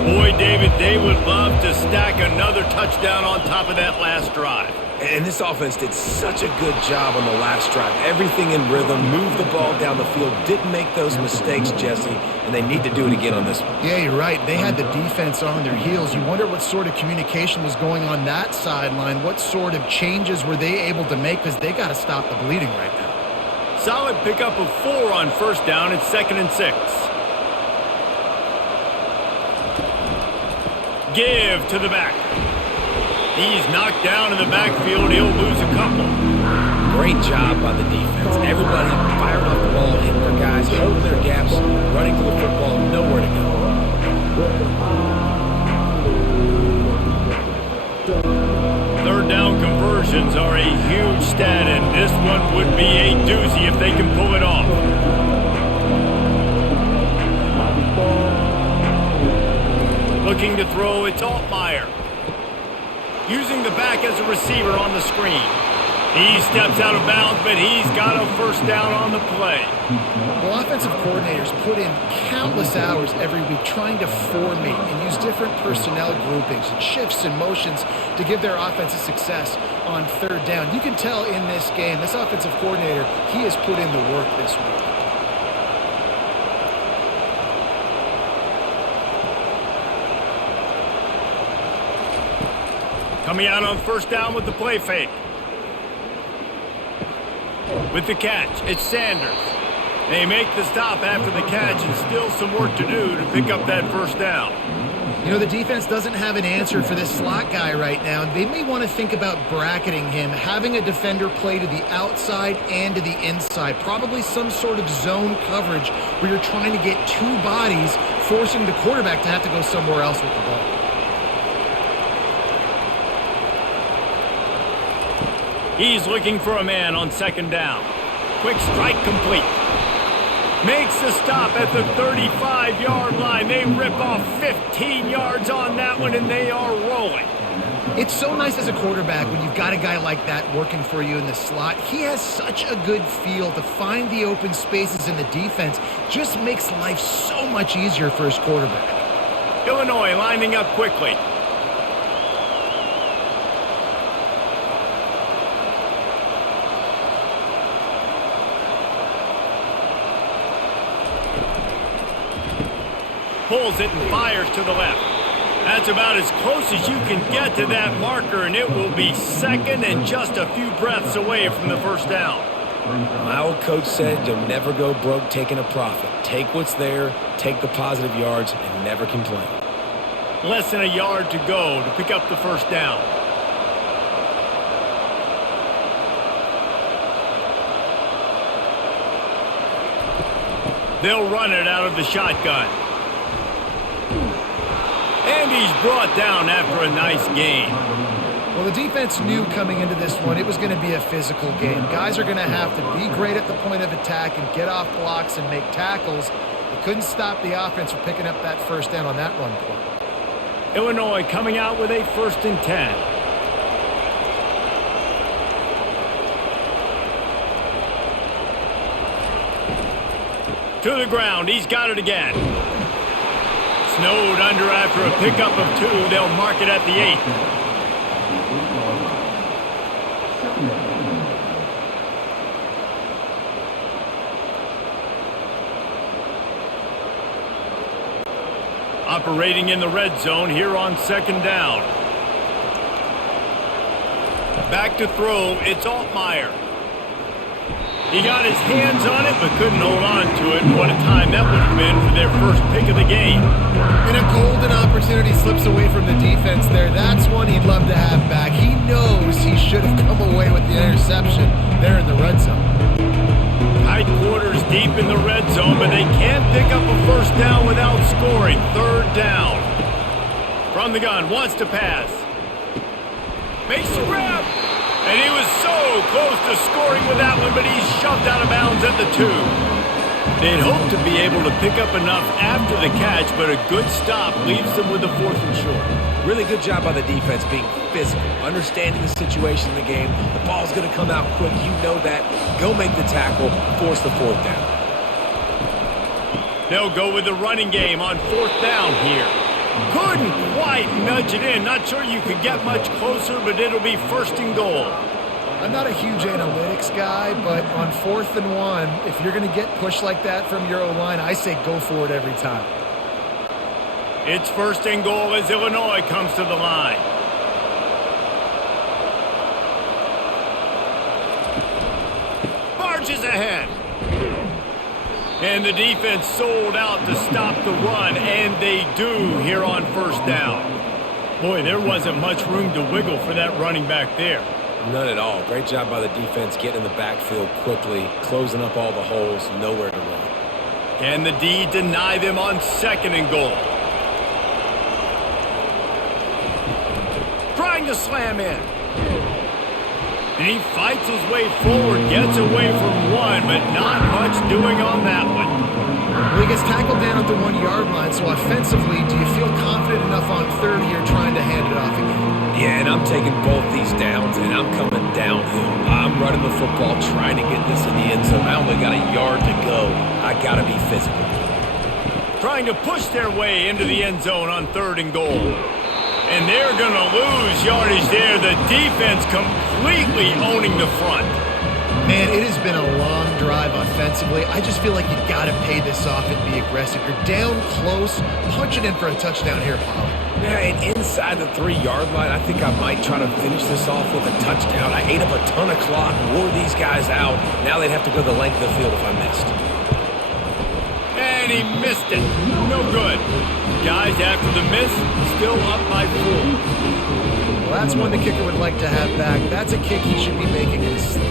Boy, David, they would love to stack another touchdown on top of that last drive. And this offense did such a good job on the last drive. Everything in rhythm, moved the ball down the field, didn't make those mistakes, Jesse, and they need to do it again on this one. Yeah, you're right. They had the defense on their heels. You wonder what sort of communication was going on that sideline. What sort of changes were they able to make, because they got to stop the bleeding right now. Solid pickup of 4 on first down. It's 2nd and 6. Give to the back. He's knocked down in the backfield. He'll lose a couple. Great job by the defense. Everybody firing off the ball, hitting their guys, holding their gaps, running to the football, nowhere to go. Third down conversions are a huge stat, and this one would be a doozy if they can pull it off. Looking to throw, it's Altmaier. Using the back as a receiver on the screen. He steps out of bounds, but he's got a first down on the play. Well, offensive coordinators put in countless hours every week trying to formate and use different personnel groupings and shifts and motions to give their offensive success on third down. You can tell in this game, this offensive coordinator, he has put in the work this week. Coming out on first down with the play fake. With the catch, it's Sanders. They make the stop after the catch and still some work to do to pick up that first down. You know, the defense doesn't have an answer for this slot guy right now. They may want to think about bracketing him, having a defender play to the outside and to the inside. Probably some sort of zone coverage where you're trying to get two bodies, forcing the quarterback to have to go somewhere else with the ball. He's looking for a man on second down. Quick strike complete. Makes the stop at the 35-yard line. They rip off 15 yards on that one, and they are rolling. It's so nice as a quarterback when you've got a guy like that working for you in the slot. He has such a good feel to find the open spaces in the defense. Just makes life so much easier for his quarterback. Illinois lining up quickly. Pulls it and fires to the left. That's about as close as you can get to that marker, and it will be second and just a few breaths away from the first down. My old coach said you'll never go broke taking a profit. Take what's there, take the positive yards, and never complain. Less than a yard to go to pick up the first down. They'll run it out of the shotgun. And he's brought down after a nice gain. Well, the defense knew coming into this one it was going to be a physical game. Guys are going to have to be great at the point of attack and get off blocks and make tackles. They couldn't stop the offense from picking up that first down on that run play. Illinois coming out with a 1st and 10. To the ground. He's got it again. Snowed under after a pickup of 2. They'll mark it at the 8. Operating in the red zone here on second down. Back to throw. It's Altmaier. He got his hands on it, but couldn't hold on to it. What a time that would have been for their first pick of the game. And a golden opportunity slips away from the defense there. That's one he'd love to have back. He knows he should have come away with the interception there in the red zone. Tight quarters deep in the red zone, but they can't pick up a first down without scoring. Third down. From the gun, wants to pass. Makes the grab. And he was so close to scoring with that one, but he's shoved out of bounds at the 2. They'd hoped to be able to pick up enough after the catch, but a good stop leaves them with a 4th and short. Really good job by the defense being physical, understanding the situation in the game. The ball's going to come out quick. You know that. Go make the tackle, force the 4th down. They'll go with the running game on 4th down here. Couldn't quite nudge it in. Not sure you could get much closer, but it'll be 1st and goal. I'm not a huge analytics guy, but on 4th and 1, if you're going to get pushed like that from your O-line, I say go for it every time. It's 1st and goal as Illinois comes to the line. Barges ahead. And the defense sold out to stop the run, and they do here on 1st down. Boy, there wasn't much room to wiggle for that running back there. None at all. Great job by the defense getting in the backfield quickly, closing up all the holes, nowhere to run. Can the D deny them on 2nd and goal? Trying to slam in. And he fights his way forward, gets away from one, but not much doing on that one. Well, he gets tackled down at the 1 yard line, so offensively, do you feel confident enough on third here trying to hand it off again? Yeah, and I'm taking both these downs, and I'm coming downhill. I'm running the football, trying to get this in the end zone. I only got a yard to go. I got to be physical. Trying to push their way into the end zone on 3rd and goal. And they're going to lose yardage there. The defense completely owning the front. Man, it has been a long drive offensively. I just feel like you got to pay this off and be aggressive. You're down close. Punch it in for a touchdown here, Pollard. Yeah, and inside the 3 yard line, I think I might try to finish this off with a touchdown. I ate up a ton of clock, wore these guys out. Now they'd have to go the length of the field if I missed. And he missed it. No good. Guys, after the miss, still up by 4. Well, that's one the kicker would like to have back. That's a kick he should be making in his sleep.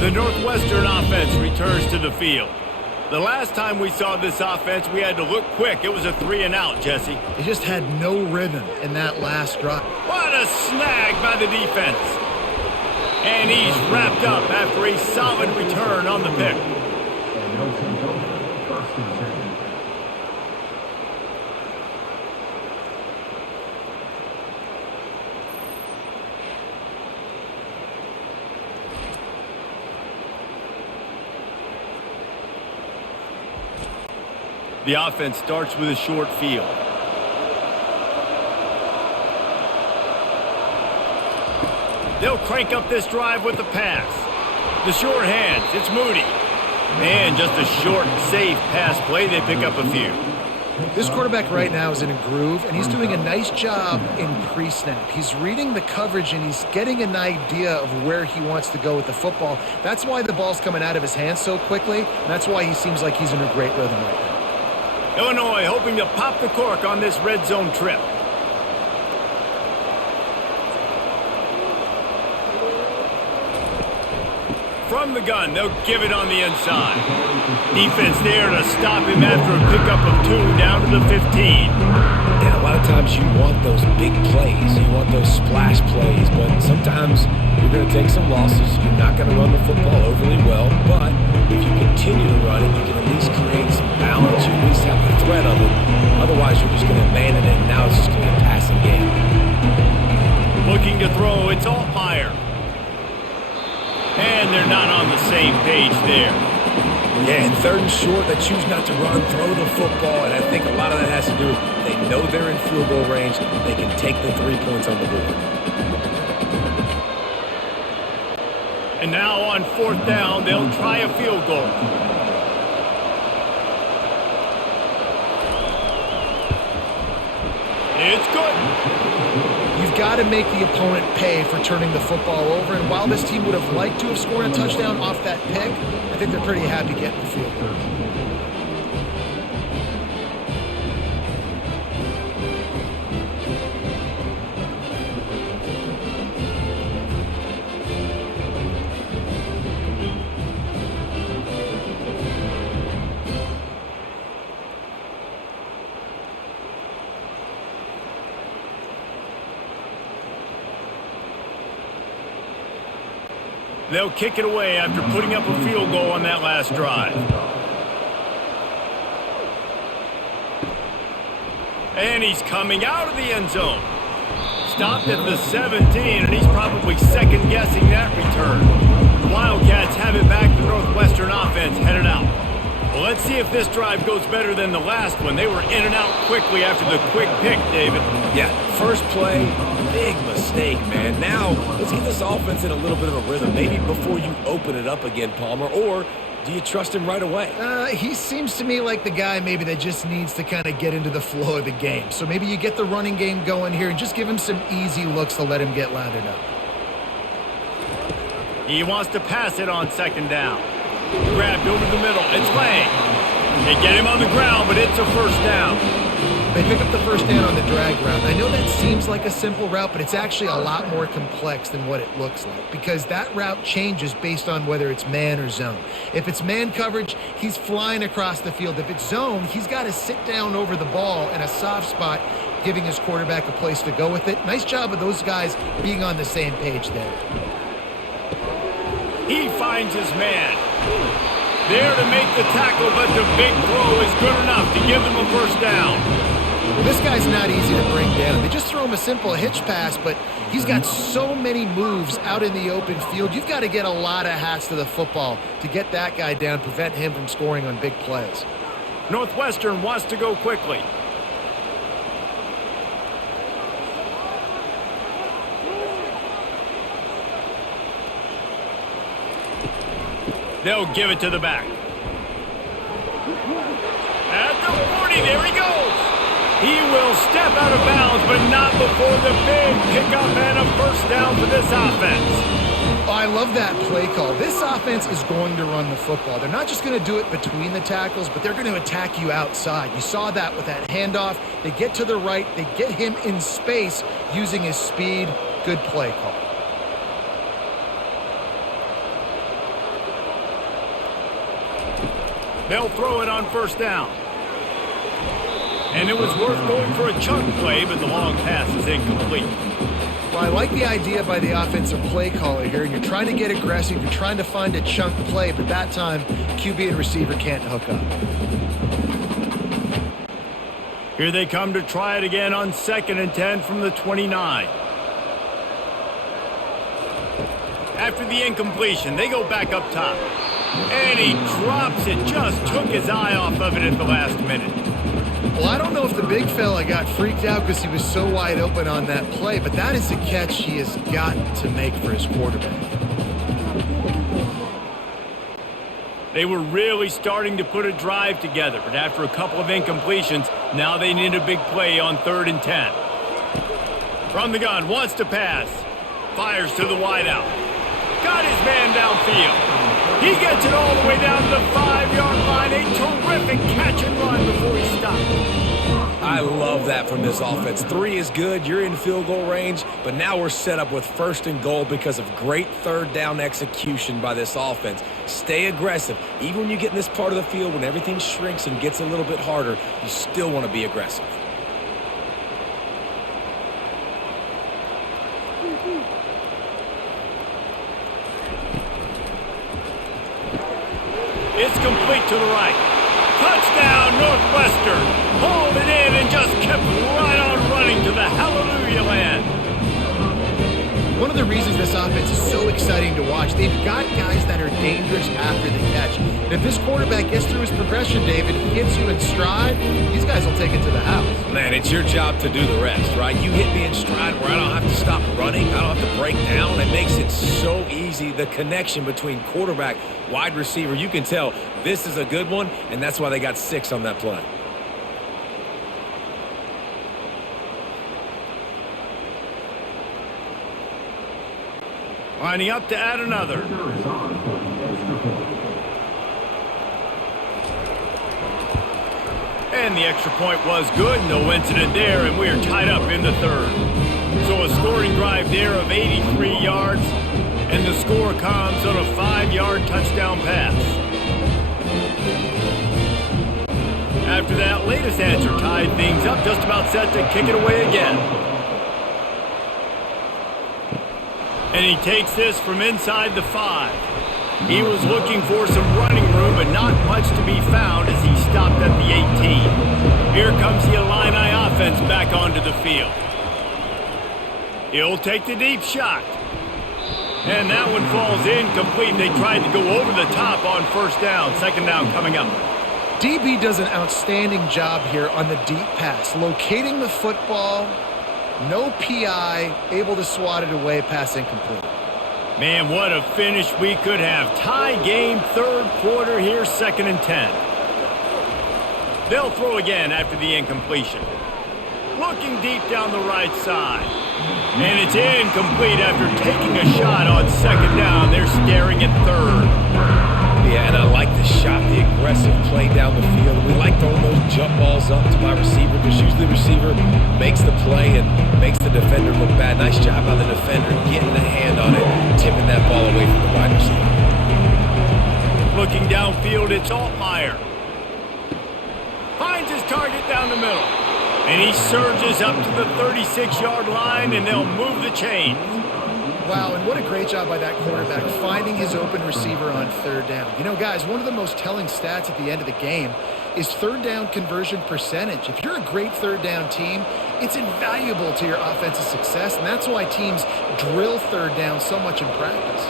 The Northwestern offense returns to the field. The last time we saw this offense, we had to look quick. It was a 3 and out, Jesse. He just had no rhythm in that last drive. What a snag by the defense. And he's wrapped up after a solid return on the pick. The offense starts with a short field. They'll crank up this drive with the pass. The short hands, it's Moody. And just a short, safe pass play, they pick up a few. This quarterback right now is in a groove, and he's doing a nice job in pre-snap. He's reading the coverage, and he's getting an idea of where he wants to go with the football. That's why the ball's coming out of his hands so quickly, and that's why he seems like he's in a great rhythm right now. Illinois hoping to pop the cork on this red zone trip. From the gun, they'll give it on the inside. Defense there to stop him after a pickup of 2 down to the 15. And a lot of times you want those big plays. You want those splash plays. But sometimes you're going to take some losses. You're not going to run the football overly well. But if you continue to run it, you can at least create some balance. You at least have the threat of it. Otherwise, you're just going to abandon it. And now it's just going to be a passing game. Looking to throw, it's Altmaier. And they're not on the same page there. Yeah, and 3rd and short, they choose not to run, throw the football, and I think a lot of that has to do with they know they're in field goal range. They can take the 3 points on the board. And now on 4th down, they'll try a field goal. It's good. You've got to make the opponent pay for turning the football over, and while this team would have liked to have scored a touchdown off that pick, I think they're pretty happy getting the field goal. They'll kick it away after putting up a field goal on that last drive. And he's coming out of the end zone. Stopped at the 17, and he's probably second-guessing that return. The Wildcats have it back. The Northwestern offense headed out. Well, let's see if this drive goes better than the last one. They were in and out quickly after the quick pick, David. Yeah, first play, big mistake, man. Now, let's get this offense in a little bit of a rhythm. Maybe before you open it up again, Palmer, or do you trust him right away? He seems to me like the guy maybe that just needs to kind of get into the flow of the game. So maybe you get the running game going here and just give him some easy looks to let him get lathered up. He wants to pass it on 2nd down. Grabbed over the middle. It's Lang. They get him on the ground, but it's a 1st down. They pick up the first down on the drag route. I know that seems like a simple route, but it's actually a lot more complex than what it looks like because that route changes based on whether it's man or zone. If it's man coverage, he's flying across the field. If it's zone, he's got to sit down over the ball in a soft spot, giving his quarterback a place to go with it. Nice job of those guys being on the same page there. He finds his man. There to make the tackle, but the big throw is good enough to give them a first down. Well, this guy's not easy to bring down. They just throw him a simple hitch pass, but he's got so many moves out in the open field. You've got to get a lot of hats to the football to get that guy down, prevent him from scoring on big plays. Northwestern wants to go quickly. They'll give it to the back. At the 40, there he goes. He will step out of bounds, but not before the big pickup and a first down for this offense. Oh, I love that play call. This offense is going to run the football. They're not just going to do it between the tackles, but they're going to attack you outside. You saw that with that handoff. They get to the right. They get him in space using his speed. Good play call. They'll throw it on first down. And it was worth going for a chunk play, but the long pass is incomplete. Well, I like the idea by the offensive play caller here. You're trying to get aggressive. You're trying to find a chunk play, but that time, QB and receiver can't hook up. Here they come to try it again on 2nd and 10 from the 29. After the incompletion, they go back up top. And he drops it, just took his eye off of it at the last minute. Well, I don't know if the big fella got freaked out because he was so wide open on that play, but that is a catch he has got to make for his quarterback. They were really starting to put a drive together, but after a couple of incompletions, now they need a big play on 3rd and 10. From the gun, wants to pass. Fires to the wideout. Got his man downfield. He gets it all the way down to the 5-yard line. A terrific catch and run before he stopped. I love that from this offense. 3 is good. You're in field goal range, but now we're set up with 1st and goal because of great 3rd down execution by this offense. Stay aggressive. Even when you get in this part of the field, when everything shrinks and gets a little bit harder, you still want to be aggressive. It's complete to the right. Touchdown, Northwestern. Hauled it in and just kept right on running to the hallelujah land. One of the reasons this offense is so exciting to watch, they've got guys that are dangerous after the catch. And if this quarterback gets through his progression, David, he hits you in stride, these guys will take it to the house. Man, it's your job to do the rest, right? You hit me in stride where I don't have to stop running. I don't have to break down. It makes it so easy, the connection between quarterback, wide receiver. You can tell this is a good one, and that's why they got 6 on that play. Lining up to add another. And the extra point was good. No incident there, and we are tied up in the 3rd. So a scoring drive there of 83 yards, and the score comes on a 5-yard touchdown pass. After that latest answer tied things up, just about set to kick it away again. And he takes this from inside the 5. He was looking for some running room, but not much to be found as he stopped at the 18. Here comes the Illini offense back onto the field. He'll take the deep shot. And that one falls incomplete. They tried to go over the top on 1st down. 2nd down coming up. DB does an outstanding job here on the deep pass, locating the football. No PI, able to swat it away, pass incomplete. Man, what a finish we could have. Tie game, 3rd quarter here, 2nd and 10. They'll throw again after the incompletion. Looking deep down the right side. And it's incomplete after taking a shot on 2nd down. They're staring at 3rd. Yeah, and I like the shot, the aggressive play down the field. We like throwing those jump balls up to my receiver because usually the receiver makes the play and makes the defender look bad. Nice job by the defender getting the hand on it, tipping that ball away from the wide receiver. Looking downfield, it's Altmaier. Finds his target down the middle. And he surges up to the 36-yard line, and they'll move the chain. Wow, and what a great job by that quarterback finding his open receiver on third down. You know, guys, one of the most telling stats at the end of the game is third down conversion percentage. If you're a great third down team, it's invaluable to your offensive success, and that's why teams drill third down so much in practice.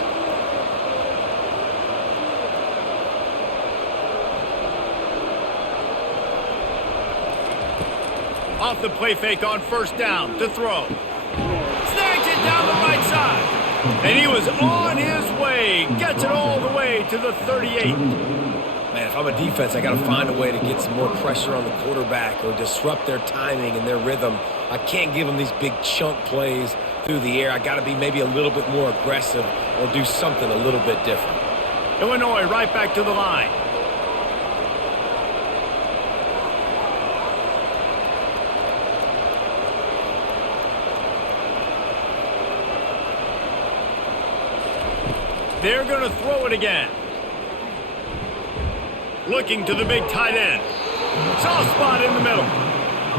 Off the play fake on first down to throw. Snags it down the right side. And he was on his way. Gets it all the way to the 38. Man, if I'm a defense, I got to find a way to get some more pressure on the quarterback or disrupt their timing and their rhythm. I can't give them these big chunk plays through the air. I got to be maybe a little bit more aggressive or do something a little bit different. Illinois right back to the line. They're going to throw it again. Looking to the big tight end. Soft spot in the middle.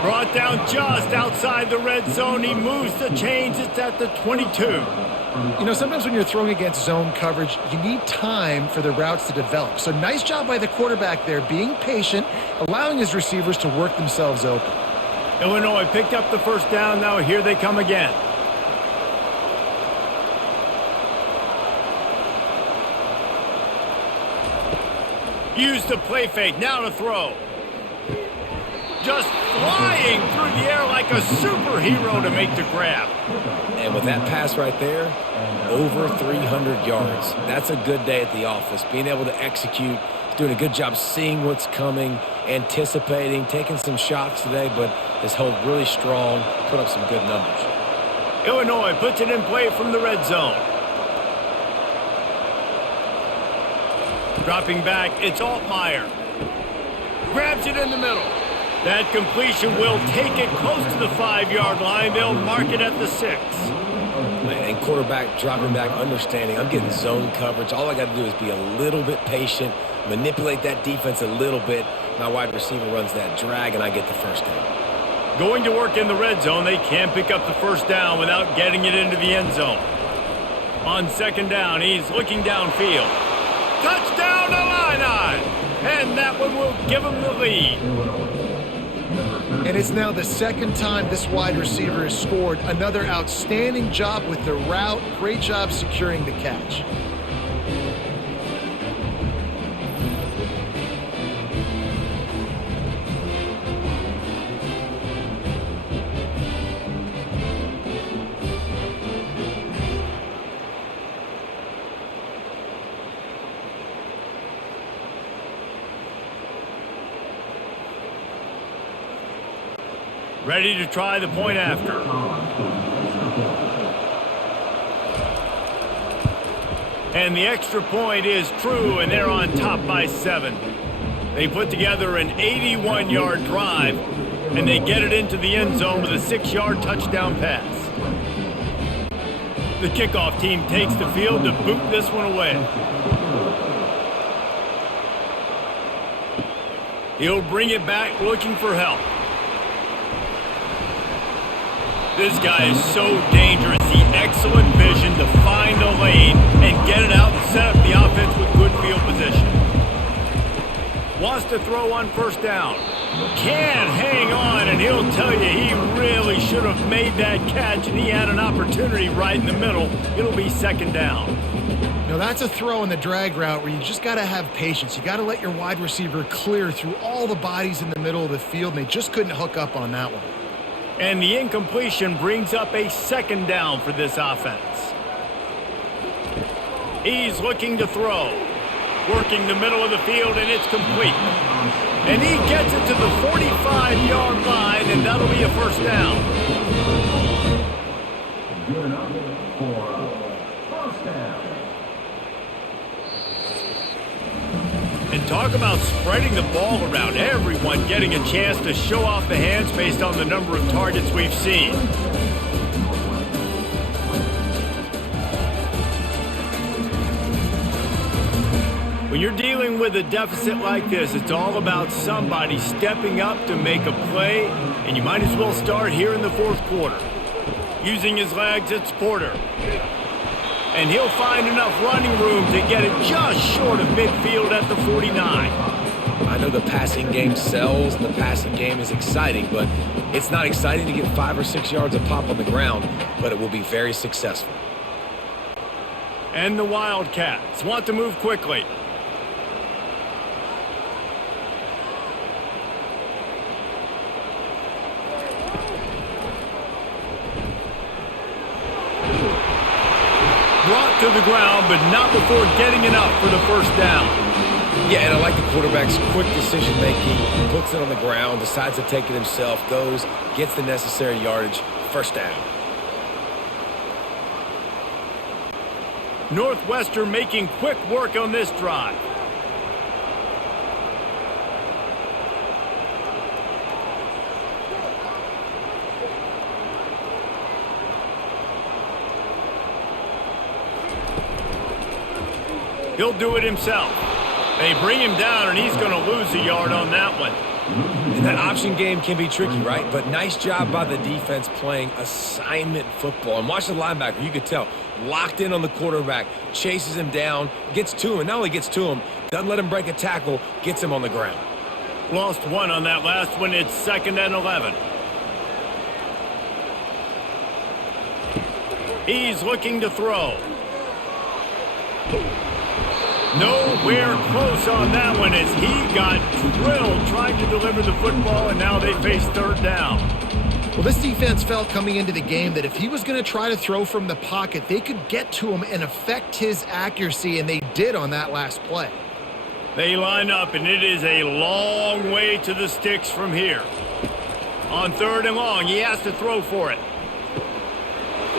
Brought down just outside the red zone. He moves the chains. It's at the 22. You know, sometimes when you're throwing against zone coverage, you need time for the routes to develop. So nice job by the quarterback there, being patient, allowing his receivers to work themselves open. Illinois picked up the first down. Now here they come again. Use the play fake, now to throw. Just flying through the air like a superhero to make the grab. And with that pass right there, over 300 yards. That's a good day at the office. Being able to execute, doing a good job seeing what's coming, anticipating, taking some shots today, but has held really strong, put up some good numbers. Illinois puts it in play from the red zone. Dropping back, it's Altmaier. Grabs it in the middle. That completion will take it close to the 5-yard line. They'll mark it at the 6. And quarterback dropping back, understanding I'm getting zone coverage. All I got to do is be a little bit patient, manipulate that defense a little bit. My wide receiver runs that drag, and I get the first down. Going to work in the red zone. They can't pick up the first down without getting it into the end zone. On second down, he's looking downfield. Touchdown, Illini! And that one will give him the lead. And it's now the second time this wide receiver has scored. Another outstanding job with the route. Great job securing the catch. Ready to try the point after. And the extra point is true, and they're on top by 7. They put together an 81-yard drive, and they get it into the end zone with a 6-yard touchdown pass. The kickoff team takes the field to boot this one away. He'll bring it back looking for help. This guy is so dangerous. The excellent vision to find the lane and get it out and set up the offense with good field position. Wants to throw on first down. Can't hang on, and he'll tell you he really should have made that catch, and he had an opportunity right in the middle. It'll be second down. Now that's a throw in the drag route where you just got to have patience. You got to let your wide receiver clear through all the bodies in the middle of the field, and they just couldn't hook up on that one. And the incompletion brings up a second down for this offense. He's looking to throw. Working the middle of the field, and it's complete. And he gets it to the 45-yard line, and that'll be a first down. Good enough for a first down. Talk about spreading the ball around. Everyone getting a chance to show off the hands based on the number of targets we've seen. When you're dealing with a deficit like this, it's all about somebody stepping up to make a play, and you might as well start here in the fourth quarter. Using his legs, it's Porter. And he'll find enough running room to get it just short of midfield at the 49. I know the passing game sells and the passing game is exciting, but it's not exciting to get 5 or 6 yards of pop on the ground, but it will be very successful. And the Wildcats want to move quickly. Brought to the ground, but not before getting enough for the first down. Yeah, and I like the quarterback's quick decision-making. Puts it on the ground, decides to take it himself, goes, gets the necessary yardage, first down. Northwestern making quick work on this drive. He'll do it himself. They bring him down, and he's going to lose a yard on that one. And that option game can be tricky, right? But nice job by the defense playing assignment football. And watch the linebacker. You could tell. Locked in on the quarterback. Chases him down. Gets to him. And not only gets to him, doesn't let him break a tackle. Gets him on the ground. Lost one on that last one. It's 2nd and 11. He's looking to throw. Nowhere close on that one as he got drilled trying to deliver the football, and now they face third down. Well, this defense felt coming into the game that if he was going to try to throw from the pocket, they could get to him and affect his accuracy, and they did on that last play. They line up, and it is a long way to the sticks from here. On 3rd and long, he has to throw for it.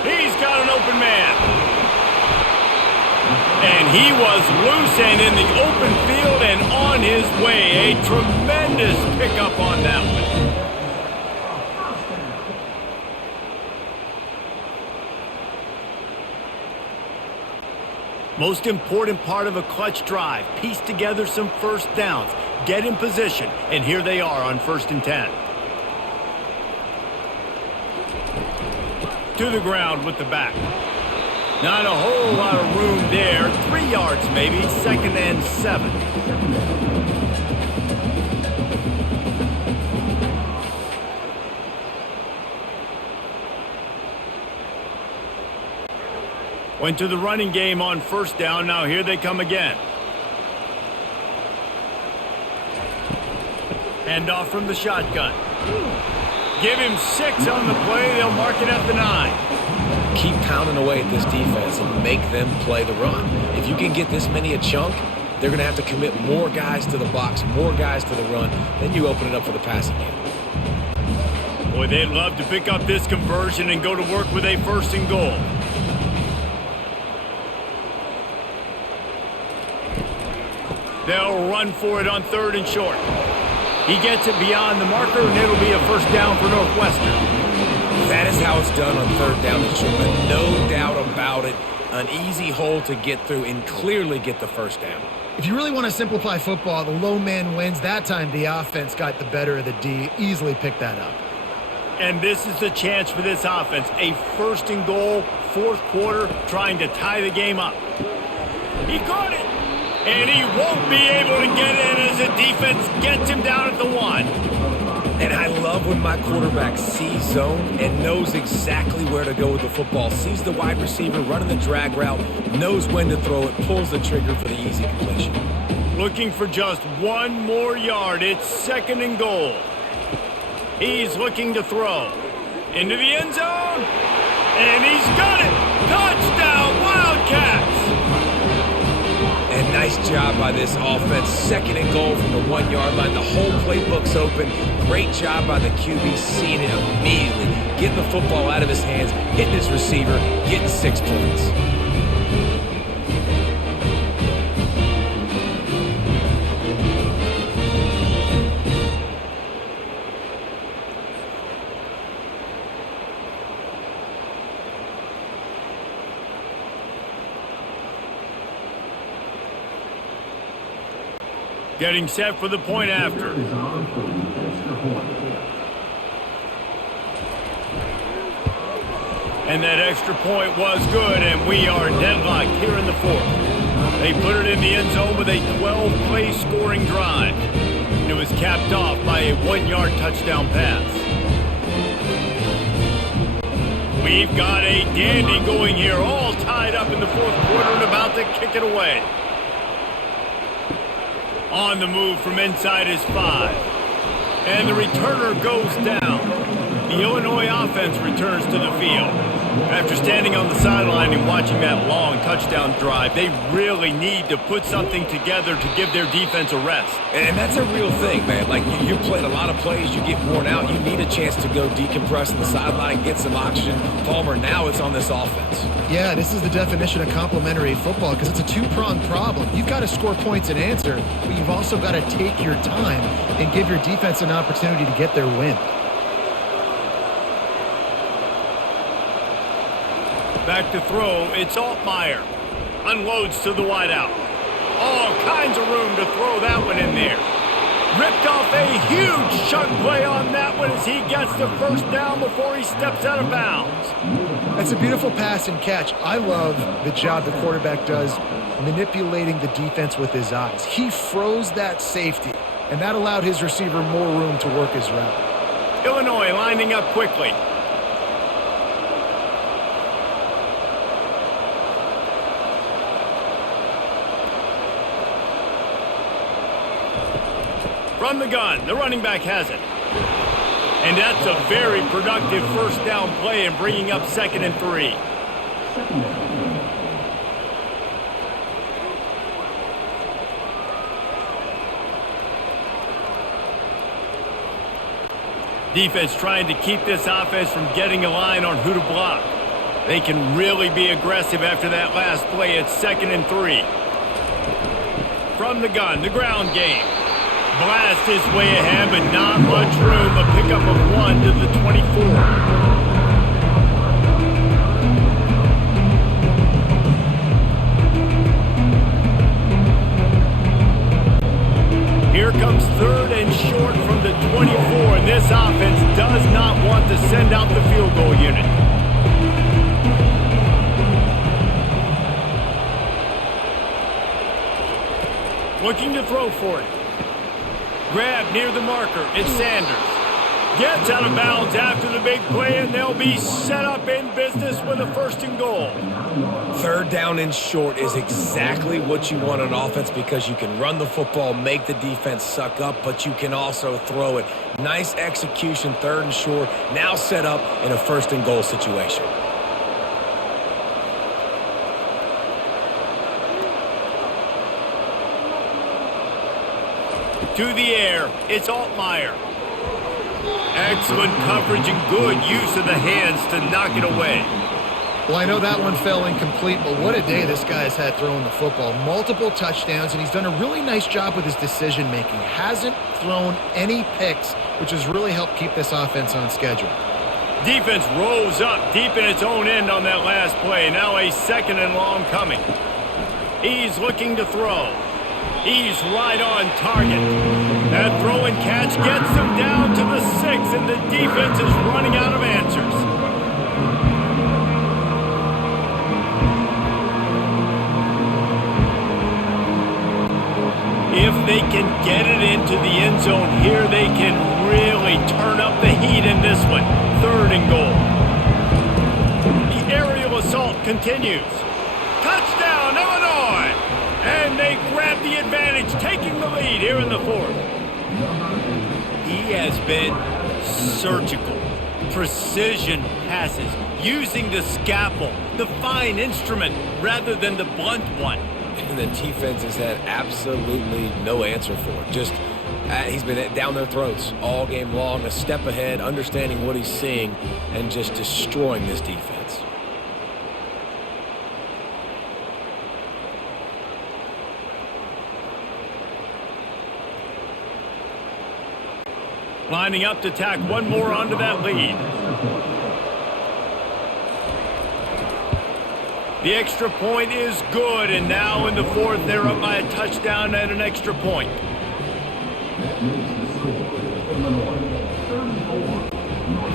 He's got an open man. And he was loose and in the open field and on his way. A tremendous pickup on that one. Most important part of a clutch drive. Piece together some first downs. Get in position. And here they are on 1st and 10. To the ground with the back. Not a whole lot of room there. 3 yards maybe. 2nd and 7. Went to the running game on 1st down. Now here they come again. Hand off from the shotgun. Give him 6 on the play. They'll mark it at the 9. Keep pounding away at this defense and make them play the run. If you can get this many a chunk, they're going to have to commit more guys to the box, more guys to the run. Then you open it up for the passing game. Boy, they'd love to pick up this conversion and go to work with a 1st and goal. They'll run for it on 3rd and short. He gets it beyond the marker, and it'll be a 1st down for Northwestern. That is how it's done on 3rd down and short, but no doubt about it. An easy hole to get through and clearly get the 1st down. If you really want to simplify football, the low man wins. That time the offense got the better of the D. Easily picked that up. And this is the chance for this offense. A 1st and goal, 4th quarter, trying to tie the game up. He caught it. And he won't be able to get in as the defense gets him down at the 1. And I love when my quarterback sees zone and knows exactly where to go with the football. Sees the wide receiver running the drag route, knows when to throw it, pulls the trigger for the easy completion. Looking for just 1 more yard. It's 2nd and goal. He's looking to throw. Into the end zone. And he's got it. Touchdown, Wildcats. And nice job by this offense. 2nd and goal from the 1 yard line. The whole playbook's open. Great job by the QB, seeing it immediately. Getting the football out of his hands, hitting his receiver, getting 6 points. Getting set for the point after. And that extra point was good, and we are deadlocked here in the fourth. They put it in the end zone with a 12-play scoring drive. It was capped off by a 1-yard touchdown pass. We've got a dandy going here, all tied up in the fourth quarter and about to kick it away. On the move from inside his 5. And the returner goes down. The Illinois offense returns to the field. After standing on the sideline and watching that long touchdown drive, they really need to put something together to give their defense a rest. And that's a real thing, man. Like, you played a lot of plays, you get worn out, you need a chance to go decompress on the sideline, get some oxygen. Palmer, now it's on this offense. Yeah, this is the definition of complementary football because it's a two-pronged problem. You've got to score points and answer, but you've also got to take your time and give your defense an opportunity to get their win. Back to throw, it's Altmaier. Unloads to the wideout. All kinds of room to throw that one in there. Ripped off a huge chunk play on that one as he gets the first down before he steps out of bounds. That's a beautiful pass and catch. I love the job the quarterback does manipulating the defense with his eyes. He froze that safety, and that allowed his receiver more room to work his route. Illinois lining up quickly. From the gun, the running back has it. And that's a very productive first down play and bringing up 2nd and 3. Defense trying to keep this offense from getting a line on who to block. They can really be aggressive after that last play. It's 2nd and 3. From the gun, the ground game. Blast his way ahead, but not much room. A pickup of 1 to the 24. Here comes 3rd and short from the 24. This offense does not want to send out the field goal unit. Looking to throw for it. Grab near the marker. It's Sanders. Gets out of bounds after the big play, and they'll be set up in business with a 1st and goal. 3rd down and short is exactly what you want on offense because you can run the football, make the defense suck up, but you can also throw it. Nice execution, 3rd and short, now set up in a 1st and goal situation. To the air, it's Altmaier. Excellent coverage and good use of the hands to knock it away. Well, I know that one fell incomplete, but what a day this guy has had throwing the football. Multiple touchdowns, and he's done a really nice job with his decision-making. Hasn't thrown any picks, which has really helped keep this offense on schedule. Defense rolls up deep in its own end on that last play. Now a 2nd and long coming. He's looking to throw. He's right on target. That throw and catch gets him down to the 6, and the defense is running out of answers. If they can get it into the end zone here, they can really turn up the heat in this one. 3rd and goal. The aerial assault continues. Touchdown, Illinois! And they grab the advantage, taking the lead here in the 4th. He has been surgical. Precision passes, using the scalpel, the fine instrument, rather than the blunt one. And the defense has had absolutely no answer for it. Just, he's been down their throats all game long, a step ahead, understanding what he's seeing, and just destroying this defense. Lining up to tack one more onto that lead. The extra point is good, and now in the 4th, they're up by a touchdown and an extra point.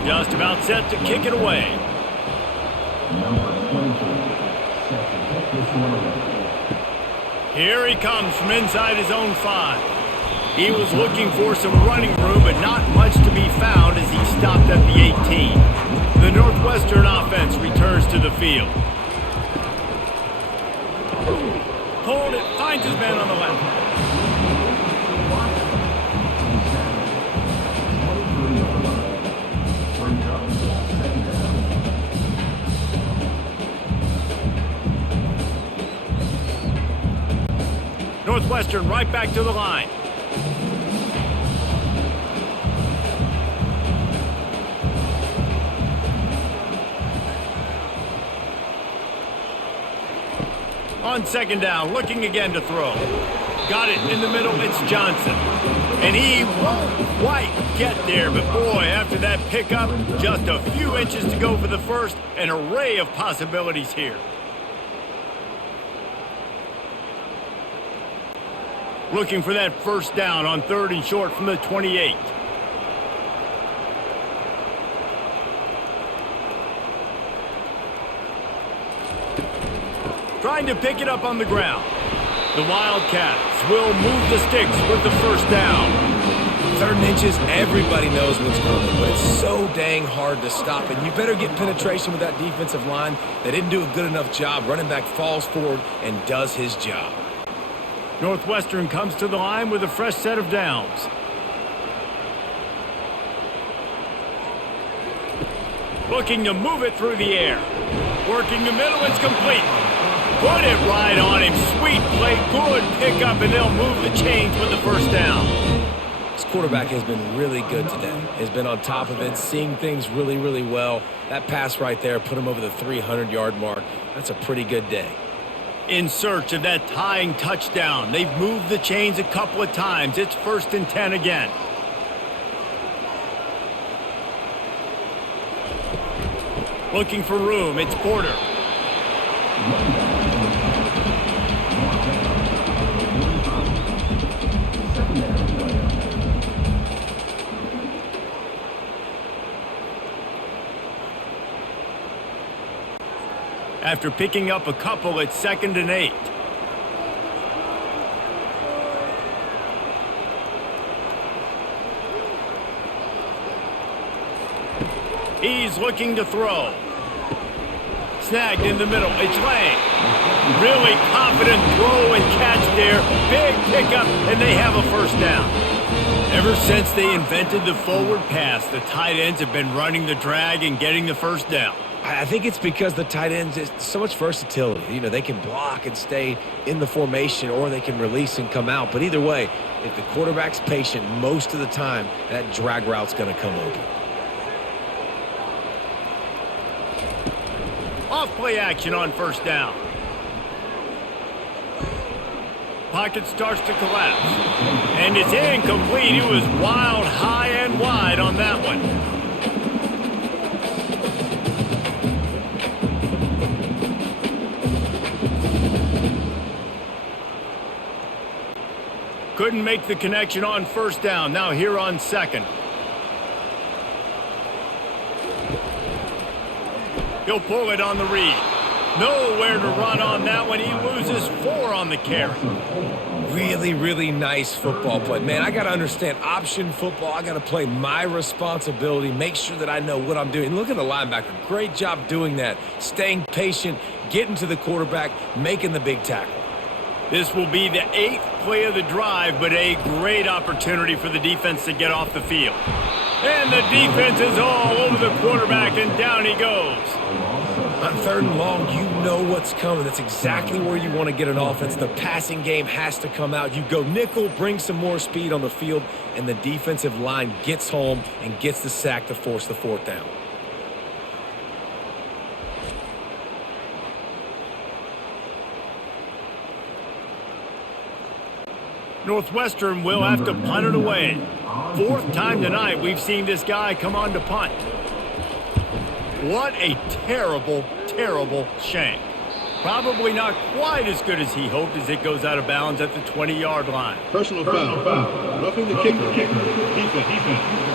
Just about set to kick it away. Here he comes from inside his own 5. He was looking for some running room, but not much to be found as he stopped at the 18. The Northwestern offense returns to the field. Pulled it, finds his man on the left. Northwestern right back to the line. On second down, looking again to throw. Got it in the middle, it's Johnson. And he won't quite get there, but boy, after that pickup, just a few inches to go for the first, an array of possibilities here. Looking for that first down on 3rd and short from the 28. Trying to pick it up on the ground. The Wildcats will move the sticks with the first down. 3rd and inches, everybody knows what's coming, but it's so dang hard to stop. And you better get penetration with that defensive line. They didn't do a good enough job. Running back falls forward and does his job. Northwestern comes to the line with a fresh set of downs. Looking to move it through the air. Working the middle, it's complete. Put it right on him. Sweet play, good pickup, and they'll move the chains with the first down. This quarterback has been really good today. Has been on top of it, seeing things really, really well. That pass right there put him over the 300-yard mark. That's a pretty good day. In search of that tying touchdown. They've moved the chains a couple of times. It's 1st and 10 again. Looking for room. It's Porter. After picking up a couple, it's 2nd and 8. He's looking to throw. Snagged in the middle. It's Lang. Really confident throw and catch there. Big pickup, and they have a first down. Ever since they invented the forward pass, the tight ends have been running the drag and getting the first down. I think it's because the tight ends is so much versatility. You know, they can block and stay in the formation, or they can release and come out. But either way, if the quarterback's patient most of the time, that drag route's going to come open. Off play action on first down. Pocket starts to collapse. And it's incomplete. He was wild, high and wide on that one. Couldn't make the connection on first down. Now here on 2nd. He'll pull it on the read. Nowhere to run on that one. He loses 4 on the carry. Really, really nice football play. Man, I got to understand option football. I got to play my responsibility, make sure that I know what I'm doing. And look at the linebacker. Great job doing that. Staying patient, getting to the quarterback, making the big tackle. This will be the 8th play of the drive, but a great opportunity for the defense to get off the field. And the defense is all over the quarterback, and down he goes. On 3rd and long, you know what's coming. That's exactly where you want to get an offense. The passing game has to come out. You go nickel, bring some more speed on the field, and the defensive line gets home and gets the sack to force the 4th down. Northwestern will have to punt it away. 4th time tonight we've seen this guy come on to punt. What a terrible, terrible shank. Probably not quite as good as he hoped as it goes out of bounds at the 20-yard line. Personal foul. Roughing the kicker. Defense.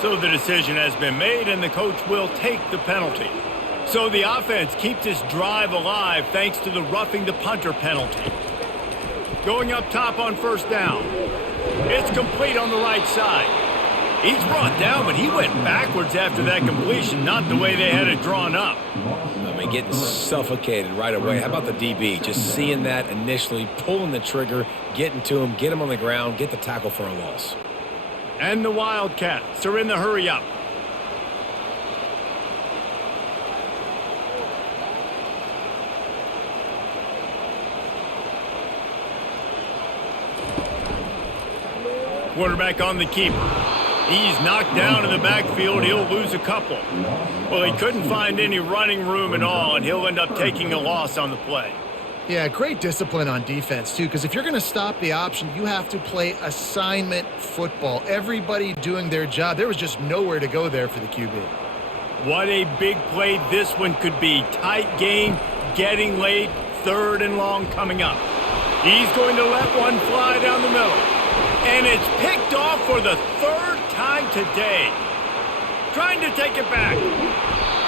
So the decision has been made, and the coach will take the penalty. So the offense keeps this drive alive thanks to the roughing the punter penalty. Going up top on first down. It's complete on the right side. He's brought down, but he went backwards after that completion, not the way they had it drawn up. I mean, getting suffocated right away. How about the DB? Just seeing that initially, pulling the trigger, getting to him, get him on the ground, get the tackle for a loss. And the Wildcats are in the hurry up. Quarterback on the keeper. He's knocked down in the backfield. He'll lose a couple. Well, he couldn't find any running room at all, and he'll end up taking a loss on the play. Yeah, great discipline on defense, too, because if you're going to stop the option, you have to play assignment football. Everybody doing their job. There was just nowhere to go there for the QB. What a big play this one could be. Tight game, getting late, 3rd and long coming up. He's going to let one fly down the middle. And it's picked off for the 3rd time today. Trying to take it back.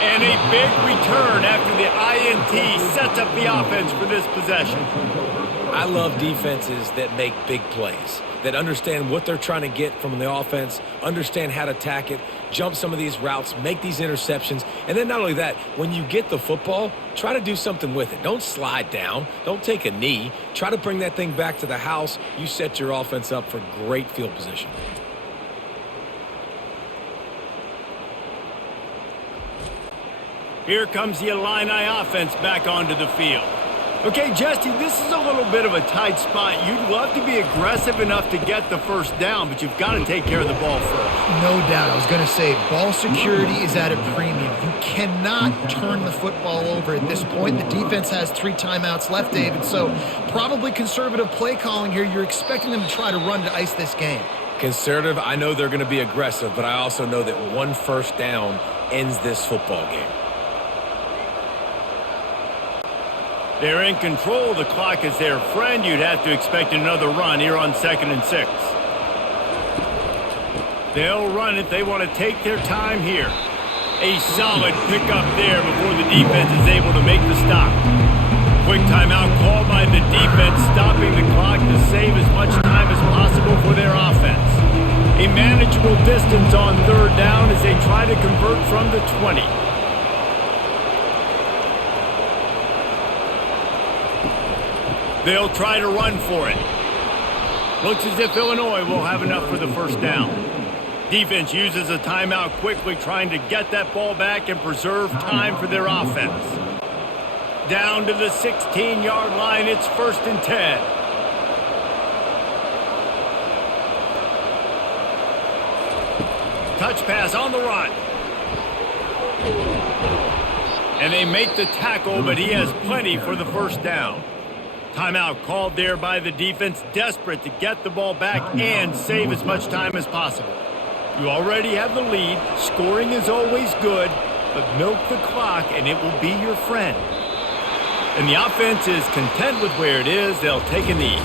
And a big return after the INT sets up the offense for this possession. I love defenses that make big plays, that understand what they're trying to get from the offense, understand how to attack it, jump some of these routes, make these interceptions, and then not only that, when you get the football, try to do something with it. Don't slide down. Don't take a knee. Try to bring that thing back to the house. You set your offense up for great field position. Here comes the Illini offense back onto the field. Okay, Jesse, this is a little bit of a tight spot. You'd love to be aggressive enough to get the first down, but you've got to take care of the ball first. No doubt. I was going to say, ball security is at a premium. You cannot turn the football over at this point. The defense has 3 timeouts left, David, so probably conservative play calling here. You're expecting them to try to run to ice this game. Conservative, I know they're going to be aggressive, but I also know that one first down ends this football game. They're in control. The clock is their friend. You'd have to expect another run here on 2nd and 6. They'll run it. They want to take their time here. A solid pickup there before the defense is able to make the stop. Quick timeout called by the defense, stopping the clock to save as much time as possible for their offense. A manageable distance on 3rd down as they try to convert from the 20. They'll try to run for it. Looks as if Illinois will have enough for the first down. Defense uses a timeout quickly, trying to get that ball back and preserve time for their offense. Down to the 16-yard line, it's 1st and 10. Touch pass on the run. And they make the tackle, but he has plenty for the first down. Timeout called there by the defense, desperate to get the ball back and save as much time as possible. You already have the lead. Scoring is always good, but milk the clock and it will be your friend. And the offense is content with where it is. They'll take a knee.